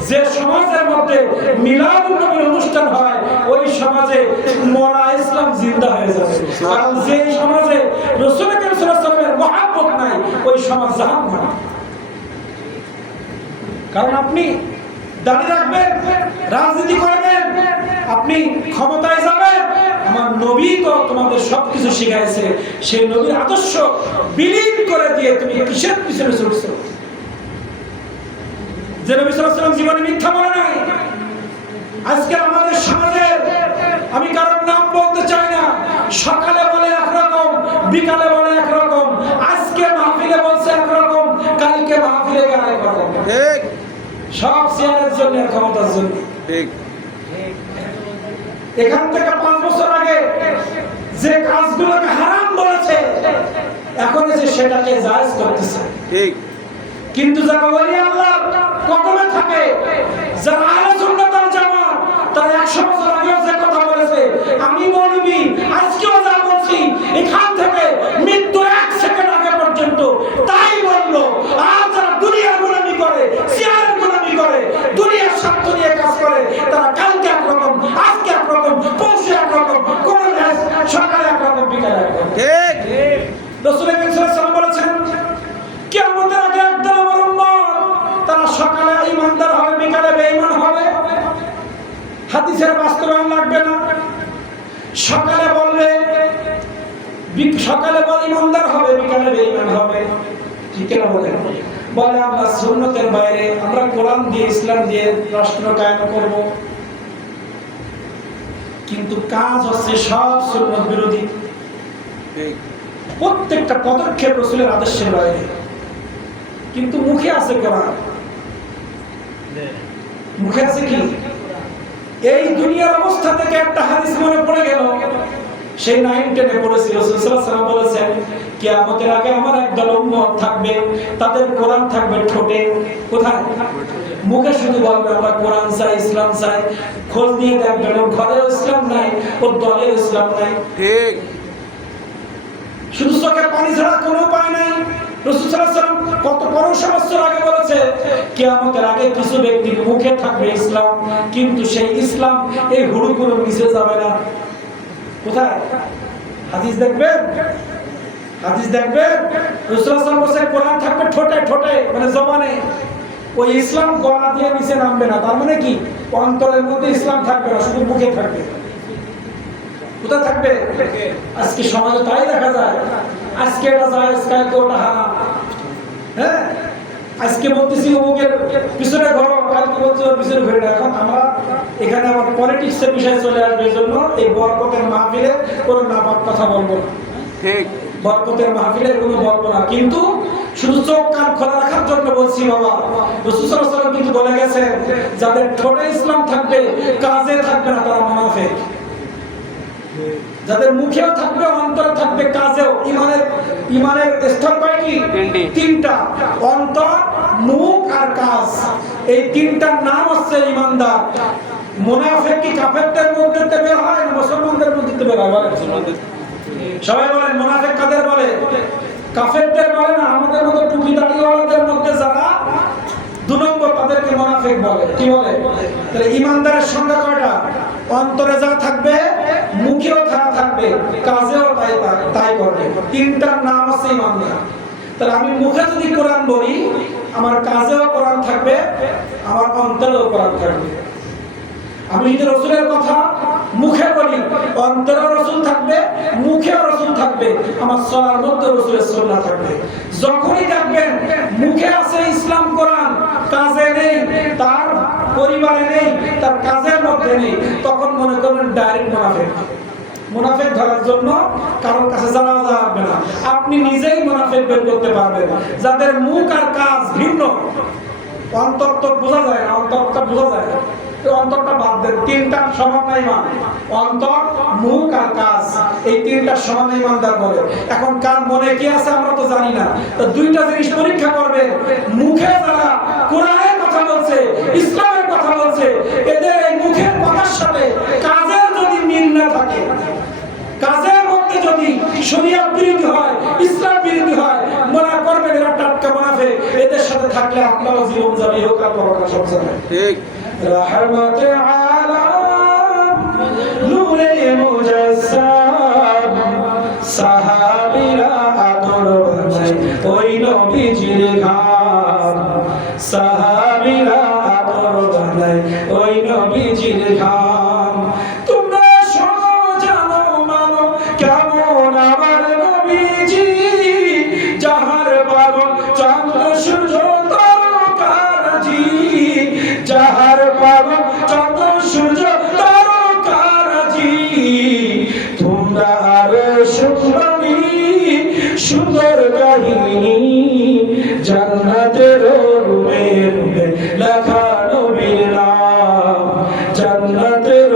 যে সমাজের মধ্যে মিলাদুন নবীর অনুষ্ঠান হয় ওই সমাজে মরা ইসলাম জিন্দা হয়ে যাবে। কারণ যে সমাজে রাসূল কারীম সাল্লাল্লাহু আলাইহি ওয়াসাল্লামের মহব্বত নাই ওই সমাজ জাহান্নাম। কারণ আপনি দাড়ি রাখবেন, রাজনীতি করবেন, আপনি ক্ষমতায় যাবেন, আমার নবী তো তোমাদের সবকিছু শিখাইছে, সেই নবীর আদর্শ বিলীন করে দিয়ে তুমি কিসের পিছনে ছুটছো? যে নবী সাল্লাল্লাহু আলাইহি ওয়াসাল্লাম জীবনে মিথ্যা বলে নাই। আজকে আমাদের সমাজে আমি কারোর নাম বলতে চাই না, সকালে বলে একরকম, বিকালে বলে একরকম, আজকে মাহফিলে বলছে একরকম, কালকে মাহফিলে গায়ে পড়ে। ঠিক সব চেয়ারের জন্য, ক্ষমতার জন্য। ঠিক। এখান থেকে 5 বছর আগে যে কাজগুলোকে হারাম বলেছে, এখন এসে সেটাকে জায়েজ করতেছে। ঠিক। কিন্তু যারা ওলি আল্লাহ কদমে থাকে, যারা আহলে সুন্নাত ওয়াল জামাত, তারা 100 বছর আগেও যে কথা বলেছে, আমি বলবি আজকেও যা বলছি, এখান থেকে মৃত্যু 1 সেকেন্ড আগে পর্যন্ত তাই বললো। আর যারা দুনিয়ার গোলামি করে, চেয়ারের গোলামি করে, দুনিয়ার স্বার্থ নিয়ে কাজ করে, তারা কালকে একরকম, আজকে একরকম, পরশু একরকম, কোন সকালে একরকম, বিকালে একরকম। ঠিক। রাসূল কারীম সাল্লাল্লাহু আলাইহি ওয়াসাল্লাম বলেছেন, কিয়ামতের আগে একদল আমার উম্মত, তারা সকালে ঈমানদার হবে, বিকালে বেঈমান হবে। হাদিসের বাস্তবায়ন লাগবে না। সকালে বলে ঈমানদার হবে, বিকালে বেঈমান হবে। ঠিক না বলে? বলে আমরা সুন্নতের বাইরে, আমরা কোরআন দিয়ে, ইসলাম দিয়ে রাষ্ট্র কায়েম করব, কিন্তু কাজ হচ্ছে সব সুন্নত বিরোধী। ঠিক। প্রত্যেকটা পদক্ষেপ রাসূলের আদর্শের বাইরে, কিন্তু মুখে আছে কোরআন, মুখে আছে কি? এই দুনিয়ার অবস্থা থেকে একটা হাদিস মনে পড়ে গেল, সেই 9-10 পড়েছি। রাসূল সাল্লাল্লাহু আলাইহি ওয়াসাল্লাম বলেছেন, কিয়ামতের আগে আমার একদল উম্মত থাকবে, তাদের কোরআন থাকবে ঠোঁটে। কোথায়? মুখে শুধু বলবে আমরা কোরআন চাই, ইসলাম চাই, খোঁজ নিয়ে দেখবেন ওর ঘরেও ইসলাম নাই, ওর দলেও ইসলাম নাই। ঠিক। শুধু চোখের পানি ছাড়া কোনো উপায় নাই। রাসূল সাল্লাল্লাহু আলাইহি ওয়াসাল্লাম কত 500 বছর আগে বলেছে, কিয়ামতের আগে কিছু ব্যক্তির মুখে থাকবে ইসলাম, কিন্তু সেই ইসলাম এই হুড়ুকুড়ুর নিচে যাবে না। কোথায়? হাদিস দেখবেন, হাদিস দেখবেন। রাসূল সাল্লাল্লাহু আলাইহি ওয়াসাল্লাম বলেছে কোরআন থাকবে ঠোঁটে, ঠোঁটে মানে জবানে, ওই ইসলাম গলা দিয়ে নিচে নামবে না। তার মানে কি? অন্তরের মধ্যে ইসলাম থাকবে না, শুধু মুখে থাকবে। কোথায় থাকবে? আজকে সমাজে তাই দেখা যায়। আজকে এটা জায়েজ, কালকে ওটা হারাম। হ্যাঁ, আজকে বলতেছি অমুকের পিছনে ঘোরো, কালকে বলছি ওর পিছনে ঘুরে না। এখন আমরা এখানে আবার পলিটিক্সের বিষয় চলে আসবে, এই জন্য এই বরকতের মাহফিলে কোনো নাপাক কথা বলবো না। ঠিক। বরকতের মাহফিলে কোনো বলবো না, কিন্তু শুধু চোখ কান খোলা রাখার জন্য বলছি। বাবা রাসূল সাল্লাল্লাহু আলাইহি ওয়াসাল্লাম কিন্তু বলে গেছে, যাদের ঠোঁটে ইসলাম থাকবে, কাজে থাকবে না, তারা মুনাফিক। যাদের মুখেও থাকবে, অন্তরে থাকবে, কাজেও। ইমানের স্তর কয়টি? 3টা, অন্তর, মুখ আর কাজ। এই 3টার নাম হচ্ছে ইমানদার। মুনাফিক কি কাফেরদের মধ্যে থেকে বের হয় না মুসলমানদের মধ্যে থেকে বের হয় বলেন? সবাই বলেন মুনাফিক কাদের বলে? কাফেরদের বলে না, আমাদের মতো টুপি দাড়িওয়ালাদের মধ্যে যারা 2 নম্বর তাদেরকে মুনাফিক বলে। কি বলে? তাহলে ইমানদারের সংখ্যা কয়টা? অন্তরে যা থাকবে, মুখেও যা থাকবে, কাজেও তাই করবে। 3টার নাম আছে ইমানদার। তাহলে আমি মুখে যদি কোরআন বলি, আমার কাজেও কোরআন থাকবে, আমার অন্তরেও কোরআন থাকবে। আমি যদি রাসূলের কথা মুখে বলি, অন্তরে রাসূল থাকবে, মুখেও রাসূল থাকবে, আমার চলার মধ্যে রাসূলের সুন্নাহ থাকবে। যখনই দেখবেন মুখে আছে ইসলাম কোরআন, কাজে নেই, তার পরিবারে নেই, তার কাজের মধ্যে নেই, তখন মনে করবেন ডাইরেক্ট মুনাফিক। মুনাফিক ধরার জন্য কারোর কাছে যাওয়া যাবে না, আপনি নিজেই মুনাফিক বের করতে পারবেন। যাদের মুখ আর কাজ ভিন্ন, অন্তর তো বোঝা যায় না, অন্তরটা বোঝা যায় না, অন্তরটা বাদ দেন। 3টার সমান ইমান, অন্তর, মুখ আর কাজ, এই 3টার সমান ইমানদার বলে। এখন কার মনে কি আছে আমরা তো জানি না, তো 2টা জিনিস পরীক্ষা করবে। মুখে যারা কোরআনের কথা বলছে, ইসলামের কথা বলছে, এদের এই মুখের কথার সাথে কাজের যদি মিল না থাকে, কাজের মধ্যে যদি শরীয়ত বিরোধী হয়, ইসলাম বিরোধী হয়, মনে করবেন এরা টাটকা মুনাফিক। এদের সাথে থাকলে আপনারও জীবন যাবে, হোক আর পরকাল সব যাবে। ঠিক। রহমতে আলাম নূরে মুজাসসাম, সাহাবীরা আদর বানায় ওই নবীজির ঘাম, সাহাবীরা আদর বানায় ওই নবীজির ঘাম। তোমরা শোনো জানো মানো কেমন আমার নবীজি, যাহার পাগল চন্দ্র সূর্য তারকারাজি, যাহার পাগল চন্দ্র সূর্য তারকারাজি। তোমরা আরো শুনবি সুন্দর কাহিনী, জান্নাতের রুমে রুমে লেখা নবীর নাম, জান্নাতের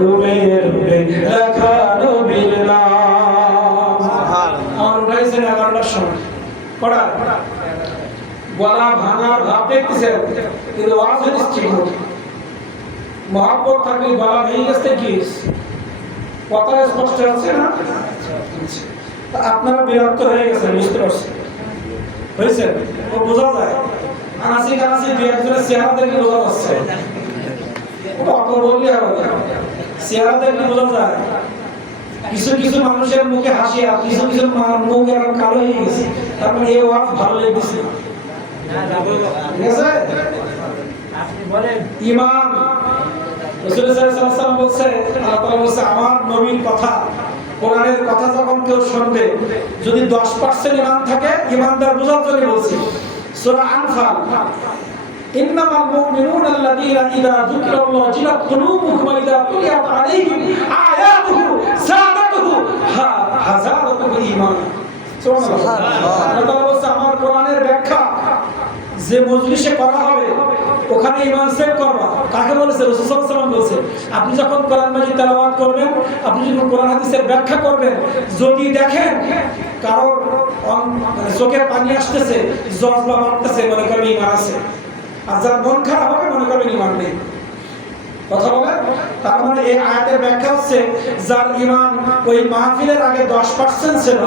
রুমে রুমে লেখা নবীর নাম। আমার উঠাইছেন 11টার সময়, কটা গলা ভাঙার ভাব দেখতেছেন, কিন্তু আওয়াজ হচ্ছে মহব্বত থাকলে গলা ভেঙে গেছে কি কথা স্পষ্ট আছে না? আপনারা বিরক্ত হয়ে গেছেন, বুঝতে পারছেন? হয়েছে, ও বোঝা যায়। আনাসি কানাসি 2-1জনের চেহারা দেখলে বোঝা যাচ্ছে, অত বললে হবে না, চেহারা দেখলে বোঝা যায়। কিছু কিছু মানুষের মুখে হাসি, আর কিছু কিছু মুখ এরকম কালো হয়ে গেছে, তার মানে এই ওয়াজ ভালো লেগেছে। ঠিক আছে? ইমান রাসূল সাল্লাল্লাহু আলাইহি ওয়াসাল্লাম বলছে, আল্লাহ তাআলা বলছে, আমার নবীর কথা, কোরআনের কথা যখন কেউ শুনবে, যদি 10% ইমান থাকে, ইমানদার বোঝার জন্য বলছি। সূরা আনফাল, ইন্নামাল মুমিনুনা আল্লাযীনা ইযা যুকিরাল্লাহু ওয়াজিলাত কুলুবুহুম ওয়া ইযা তুলিয়াত আলাইহিম আয়াতুহু যাদাতুহু হাযারাতুহু ঈমান। সুবহানাল্লাহ। আল্লাহ তাআলা বলছে, আমার কোরআনের ব্যাখ্যা যে মজলিসে করা হবে, ওখানে ঈমান চেক করবা। কাকে বলেছে? রাসূল সাল্লাল্লাহু আলাইহি ওয়াসাল্লাম বলেছে, আপনি যখন কোরআন মাজিদ তেলাওয়াত করবেন, আপনি যখন কোরআন হাদিসের ব্যাখ্যা করবেন, যদি দেখেন কারোর চোখে পানি আসতেছে, জজবা বাড়তেছে, মনে করবেন ঈমান আছে। আর যার মন খারাপ হবে, মনে করবেন ঈমান নেই। কথা বলে, তার মানে এই আয়াতের ব্যাখ্যা হচ্ছে, যার ঈমান ওই মাহফিলের আগে 10% ছিল,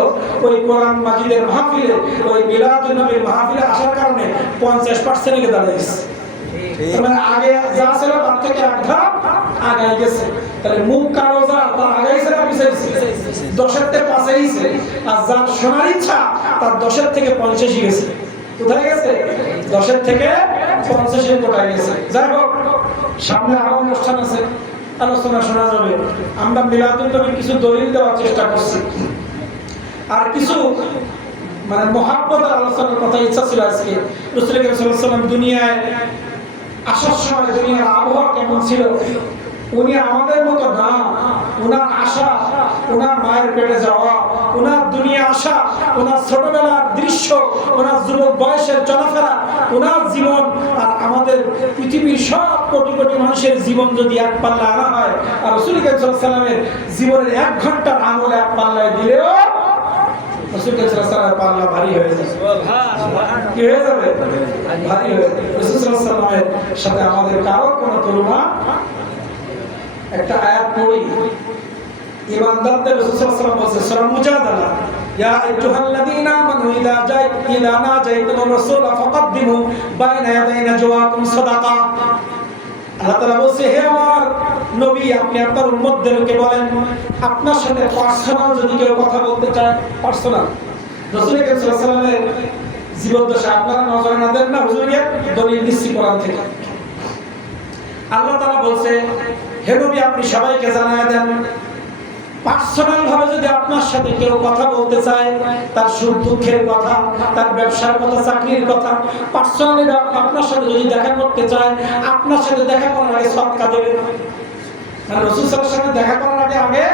ওই কোরআন মাজিদের মাহফিলে, ওই মিলাদুন নবীর মাহফিলে আসার কারণে 50% এ দাঁড়িয়েছে। মানে আগে যা ছিল তার থেকে এক ধাপ আগাই গেছে। তাহলে মুখ কালো যা, তার আগাইছে না পিছাইছে? 10-এর থেকে 5-এইছে। আর যার শোনার ইচ্ছা, তার 10-এর থেকে 50 গেছে। কোথায় গেছে? 10-এর থেকে 50-এ কোথায় গেছে? যাই হোক, সামনে আরো অনুষ্ঠান আছে, আলোচনা শোনা যাবে। আমরা মিলাদুন নবীর কিছু দলিল দেওয়ার চেষ্টা করছি, আর কিছু মানে মহাব্বতের আলোচনার কথা ইচ্ছা ছিল আজকে। রাসূল সাল্লাল্লাহু আলাইহি ওয়াসাল্লাম দুনিয়ায় আসার সময় দুনিয়ার আবহাওয়া কেমন ছিল, উনি আমাদের মতো না। উনার আশা, উনার মায়ের পেটে যাওয়া, উনার দুনিয়া আসা, উনার ছোটবেলার দৃশ্য, উনার যুবক বয়সের চলাফেরা, উনার জীবন আর আমাদের পৃথিবীর সব কোটি কোটি মানুষের জীবন যদি এক পাল্লা আনা হয়, আর রাসূল সাল্লাল্লাহু আলাইহি ওয়াসাল্লামের জীবনের 1 ঘন্টার আমল এক পাল্লায় দিলেও রাসূল সাল্লাল্লাহু আলাইহি ওয়াসাল্লামের পাল্লা ভারী হয়ে যাবে। কি হয়ে যাবে? ভারী হয়ে যাবে। রাসূল সাল্লাল্লাহু আলাইহি ওয়াসাল্লামের সাথে আমাদের কারো কোনো তুলনা একটা আয়াত পড়ি। ইমানদারদের রাসূল সাল্লাল্লাহু আলাইহি ওয়াসাল্লাম বলেছে সূরা মুজাদালা, ইয়া আইয়ুহাল্লাযীনা আমানু ইযা নাজাইতুমুর রাসূলা ফাকাদ্দিমু বাইনা ইয়াদাই নাজওয়াকুম সাদাকা। আল্লাহ তাআলা বলেছে, হে আমার নবী, আপনি আপনার উম্মতদেরকে বলেন আপনার সাথে পার্সোনাল যদি কেউ কথা বলতে চায়, পার্সোনাল। রাসূল করিম সাল্লাল্লাহু আলাইহি ওয়াসাল্লামের জীবদ্দশা আপনারা নজরে না দেন না, হুজুরিয়া দলিল দিচ্ছি কোরআন থেকে। আল্লাহ তাআলা বলছে, হে নবী, আপনি সবাইকে জানায় দেন পার্সোনাল ভাবে যদি আপনার সাথে কেউ কথা বলতে চায়, তার সুখ দুঃখের কথা, তার ব্যবসার কথা, চাকরির কথা, পার্সোনালি আপনার সাথে যদি দেখা করতে চায়, আপনার সাথে দেখা করার আগে সদকা দেবেন। মানে রাসূল সাল্লাল্লাহু আলাইহি ওয়াসাল্লাম দেখা করার আগে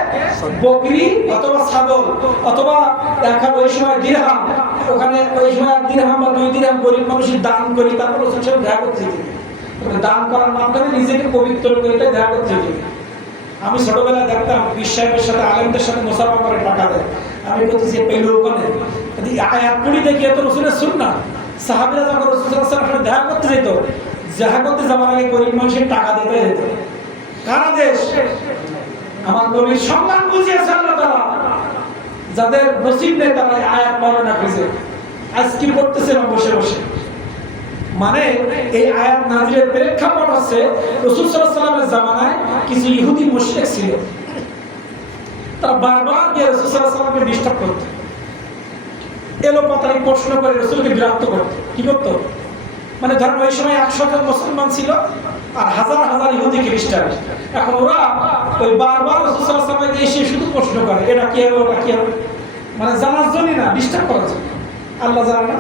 বকরি অথবা ছাগল অথবা দেখা ওই সময় দিরহাম, ওখানে ওই সময় 1 দিরহাম বা 2 দিরহাম গরিব মানুষের দান করি, তারপর রাসূল সাল্লাল্লাহু আলাইহি ওয়াসাল্লাম দেখা করতে যেতেন। দান করার মাধ্যমে নিজেকে পবিত্র করে দেখা করতে যেতেন। আমি ছোটবেলায় দেখতাম বিশ্বাসের সাথে আলেমদের সাথে মুসাফা করে টাকা দেয়। আমি বলতেছি পেলো ওখানে আয়াত পড়ি দেখি এত রাসূলের সুন্নাহ। সাহাবীরা যখন রাসূল সাল্লাল্লাহু আলাইহি ওয়াসাল্লাম দেখা করতে যেত, দেখা করতে যাওয়ার আগে গরিব মানুষের টাকা দিতে যেত। কারা দেশ? আমার নবীর সম্মান বুঝিয়েছে আল্লাহ তাআলা। যাদের নসিব নেই তারা আয়াত বর্ণনা করেছে, আজ কি পড়তেছেন বসে বসে। মানে এই আয়াত নাযিলের প্রেক্ষাপট হচ্ছে রাসূল সাল্লাল্লাহু আলাইহি ওয়াসাল্লামের জামানায় কিছু ইহুদি মুশরিক ছিল, তারা বারবার গিয়ে রাসূল সাল্লাল্লাহু আলাইহি ওয়াসাল্লামকে ডিস্টার্ব করত, এলোপাতাড়ি প্রশ্ন করে রাসূলকে বিরক্ত করত। কি করত? মানে ধরেন ওই সময় 100 জন মুসলমান ছিল আর হাজার হাজার ইহুদি খ্রিস্টান। এখন ওরা ওই বারবার রাসূল সাল্লাল্লাহু আলাইহি ওয়াসাল্লামকে এসে শুধু প্রশ্ন করে, এটা কি হবে, ওটা কি হবে, মানে জানার জন্য না, ডিস্টার্ব করার জন্য। আল্লাহ জানে না?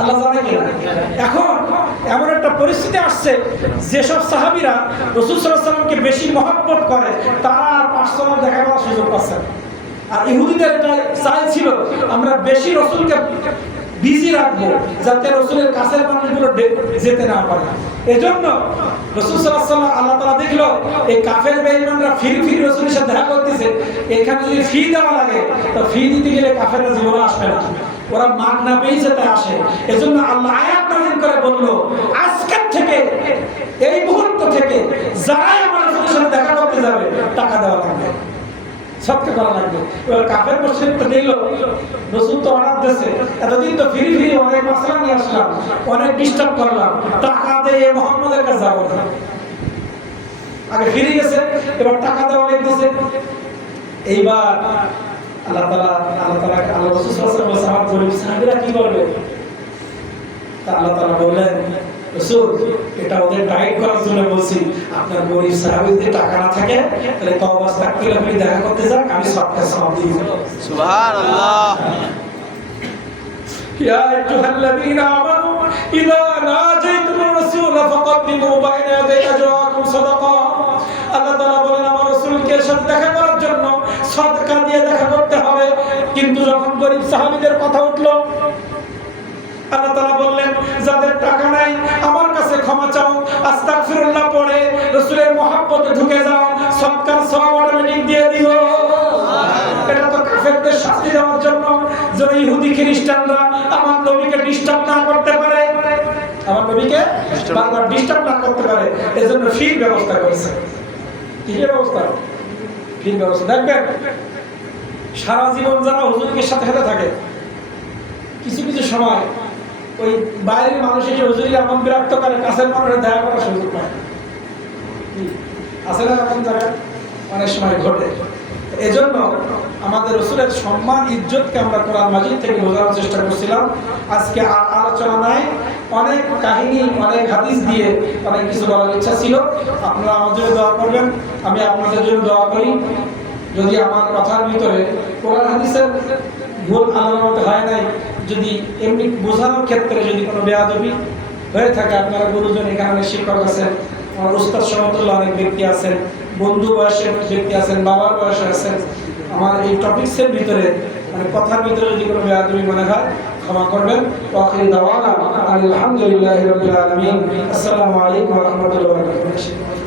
আল্লাহ জানে কি না? এখন এমন একটা পরিস্থিতি আসছে যেসব সাহাবীরা রাসূল সাল্লাল্লাহু আলাইহি ওয়াসাল্লামকে বেশি মহব্বত করে তারা আর পার্সোনাল দেখা করার সুযোগ পাচ্ছে না। আর ইহুদিদের এটা চাইছিল আমরা বেশি রাসূলকে বিজি রাখবো যাতে রাসূলের কাছের মানুষগুলো যেতে না পারে। এজন্য রাসূল সাল্লাল্লাহু আলাইহি ওয়াসাল্লাম আল্লাহ তাআলা দেখলো এই কাফের বেঈমানরা ফিরে রাসূলের সাথে দেখা করতেছে, এখানে যদি ফি দেওয়া লাগে তো ফি দিতে গেলে কাফেররা জীবনে আসবে না, ওরা মান না পেয়ে যেতে আসে। এজন্য আল্লাহ আয়াত নাযিল করে বলল, আজকের থেকে এই মুহূর্ত থেকে যারাই আমার রাসূলের সাথে দেখা করতে যাবে টাকা দেওয়া লাগবে, সবকে করা লাগবে। এবার কাফের মুশরিক তো দিল, রাসূল তো অর্ডার দিয়েছে, এতদিন তো ফ্রি ফ্রি অনেক মাসলা নিয়ে আসলাম, অনেক ডিস্টার্ব করলাম, টাকা দিয়ে মুহাম্মাদের কাছে যাবো না। আগে ফিরে গেছে, এবার টাকা দেওয়া লাগতেছে। এইবার আল্লাহ রাসূল সাল্লাল্লাহু আলাইহি ওয়াসাল্লাম বলেন সাহাবীরা কি করবে? তা আল্লাহ তাআলা বললেন, রাসূল এটা ওদের গাইড করার জন্য বলছি, আপনার গরিব সাহাবীদের টাকা না থাকে তাহলে তওবা ইস্তিগফার করে দেখা করতে যান, আমি সবকে সওয়াব দিয়ে দেব। সুবহানাল্লাহ। ইয়া আইয়ুহাল্লাযীনা আমানু ইযা নাজাইতুমুর রাসূলা ফাকাদ্দিমু বাইনা ইয়াদাই নাজওয়াকুম সাদাকা। আল্লাহ তাআলা বলেন আমার রাসূলকে সাথে দেখা করার জন্য সাদকা দিয়ে দেখা করতে হবে। কিন্তু যখন গরিব সাহাবীদের কথা উঠলো, আল্লাহ তাআলা বললেন যাদের টাকা নাই আমার কাছে ক্ষমা চাও, আস্তাগফিরুল্লাহ পড়ে রাসূলের মহব্বতে ঢুকে যাও, সদকার সওয়াব অটোমেটিক দিয়ে দিও। এটা তো কাফেরদের শাস্তি দেওয়ার জন্য, যেন ইহুদি খ্রিস্টানরা আমার নবীকে ডিস্টার্ব না করতে পারে, আমার নবীকে বারবার ডিস্টার্ব না করতে পারে, এজন্য ফির ব্যবস্থা করেছে। কি ব্যবস্থা? ফির ব্যবস্থা। দেখবেন সারা জীবন যারা হুজুরের সাথে সাথে থাকে, কিছু কিছু সময় ওই বাইরের মানুষ এসে হুজুরি এমন বিরক্ত করে, কাছের মানুষের দেখা করার সুযোগ পায়। আসলে এরকম জায়গায় অনেক সময় ঘটে। এজন্য আমাদের রাসূলের সম্মান ইজ্জতকে আমরা কোরআন মাজিদ থেকে বোঝানোর চেষ্টা করছিলাম। আজকে আলোচনা নাই, অনেক কাহিনী অনেক হাদিস দিয়ে অনেক কিছু বলার ইচ্ছা ছিল। আপনারা আমার জন্য দোয়া করবেন, আমি আপনাদের জন্য দোয়া করি। যদি আমার কথার ভিতরে কোরআন হাদিসের ভুল আলামত হয় নাই, যদি এমনি বোঝানোর ক্ষেত্রে যদি কোনো বেয়াদবি হয়ে থাকে, আপনারা গুরুজন এখানে অনেক শিক্ষক আছেন, আমার উস্তাদ সমতুল্লাহ অনেক ব্যক্তি আছেন, বন্ধু বয়সের ব্যক্তি আছেন, বাবার বয়সে আছেন, আমার এই টপিকসের ভিতরে মানে কথার ভিতরে যদি কোনো বেয়াদবি মনে হয় ক্ষমা করবেন। ওয়াখির দাওয়ানা আলহামদুলিল্লাহি রাব্বিল আলামিন। আসসালামু আলাইকুম ওয়া রাহমাতুল্লাহি ওয়া বারাকাতুহু।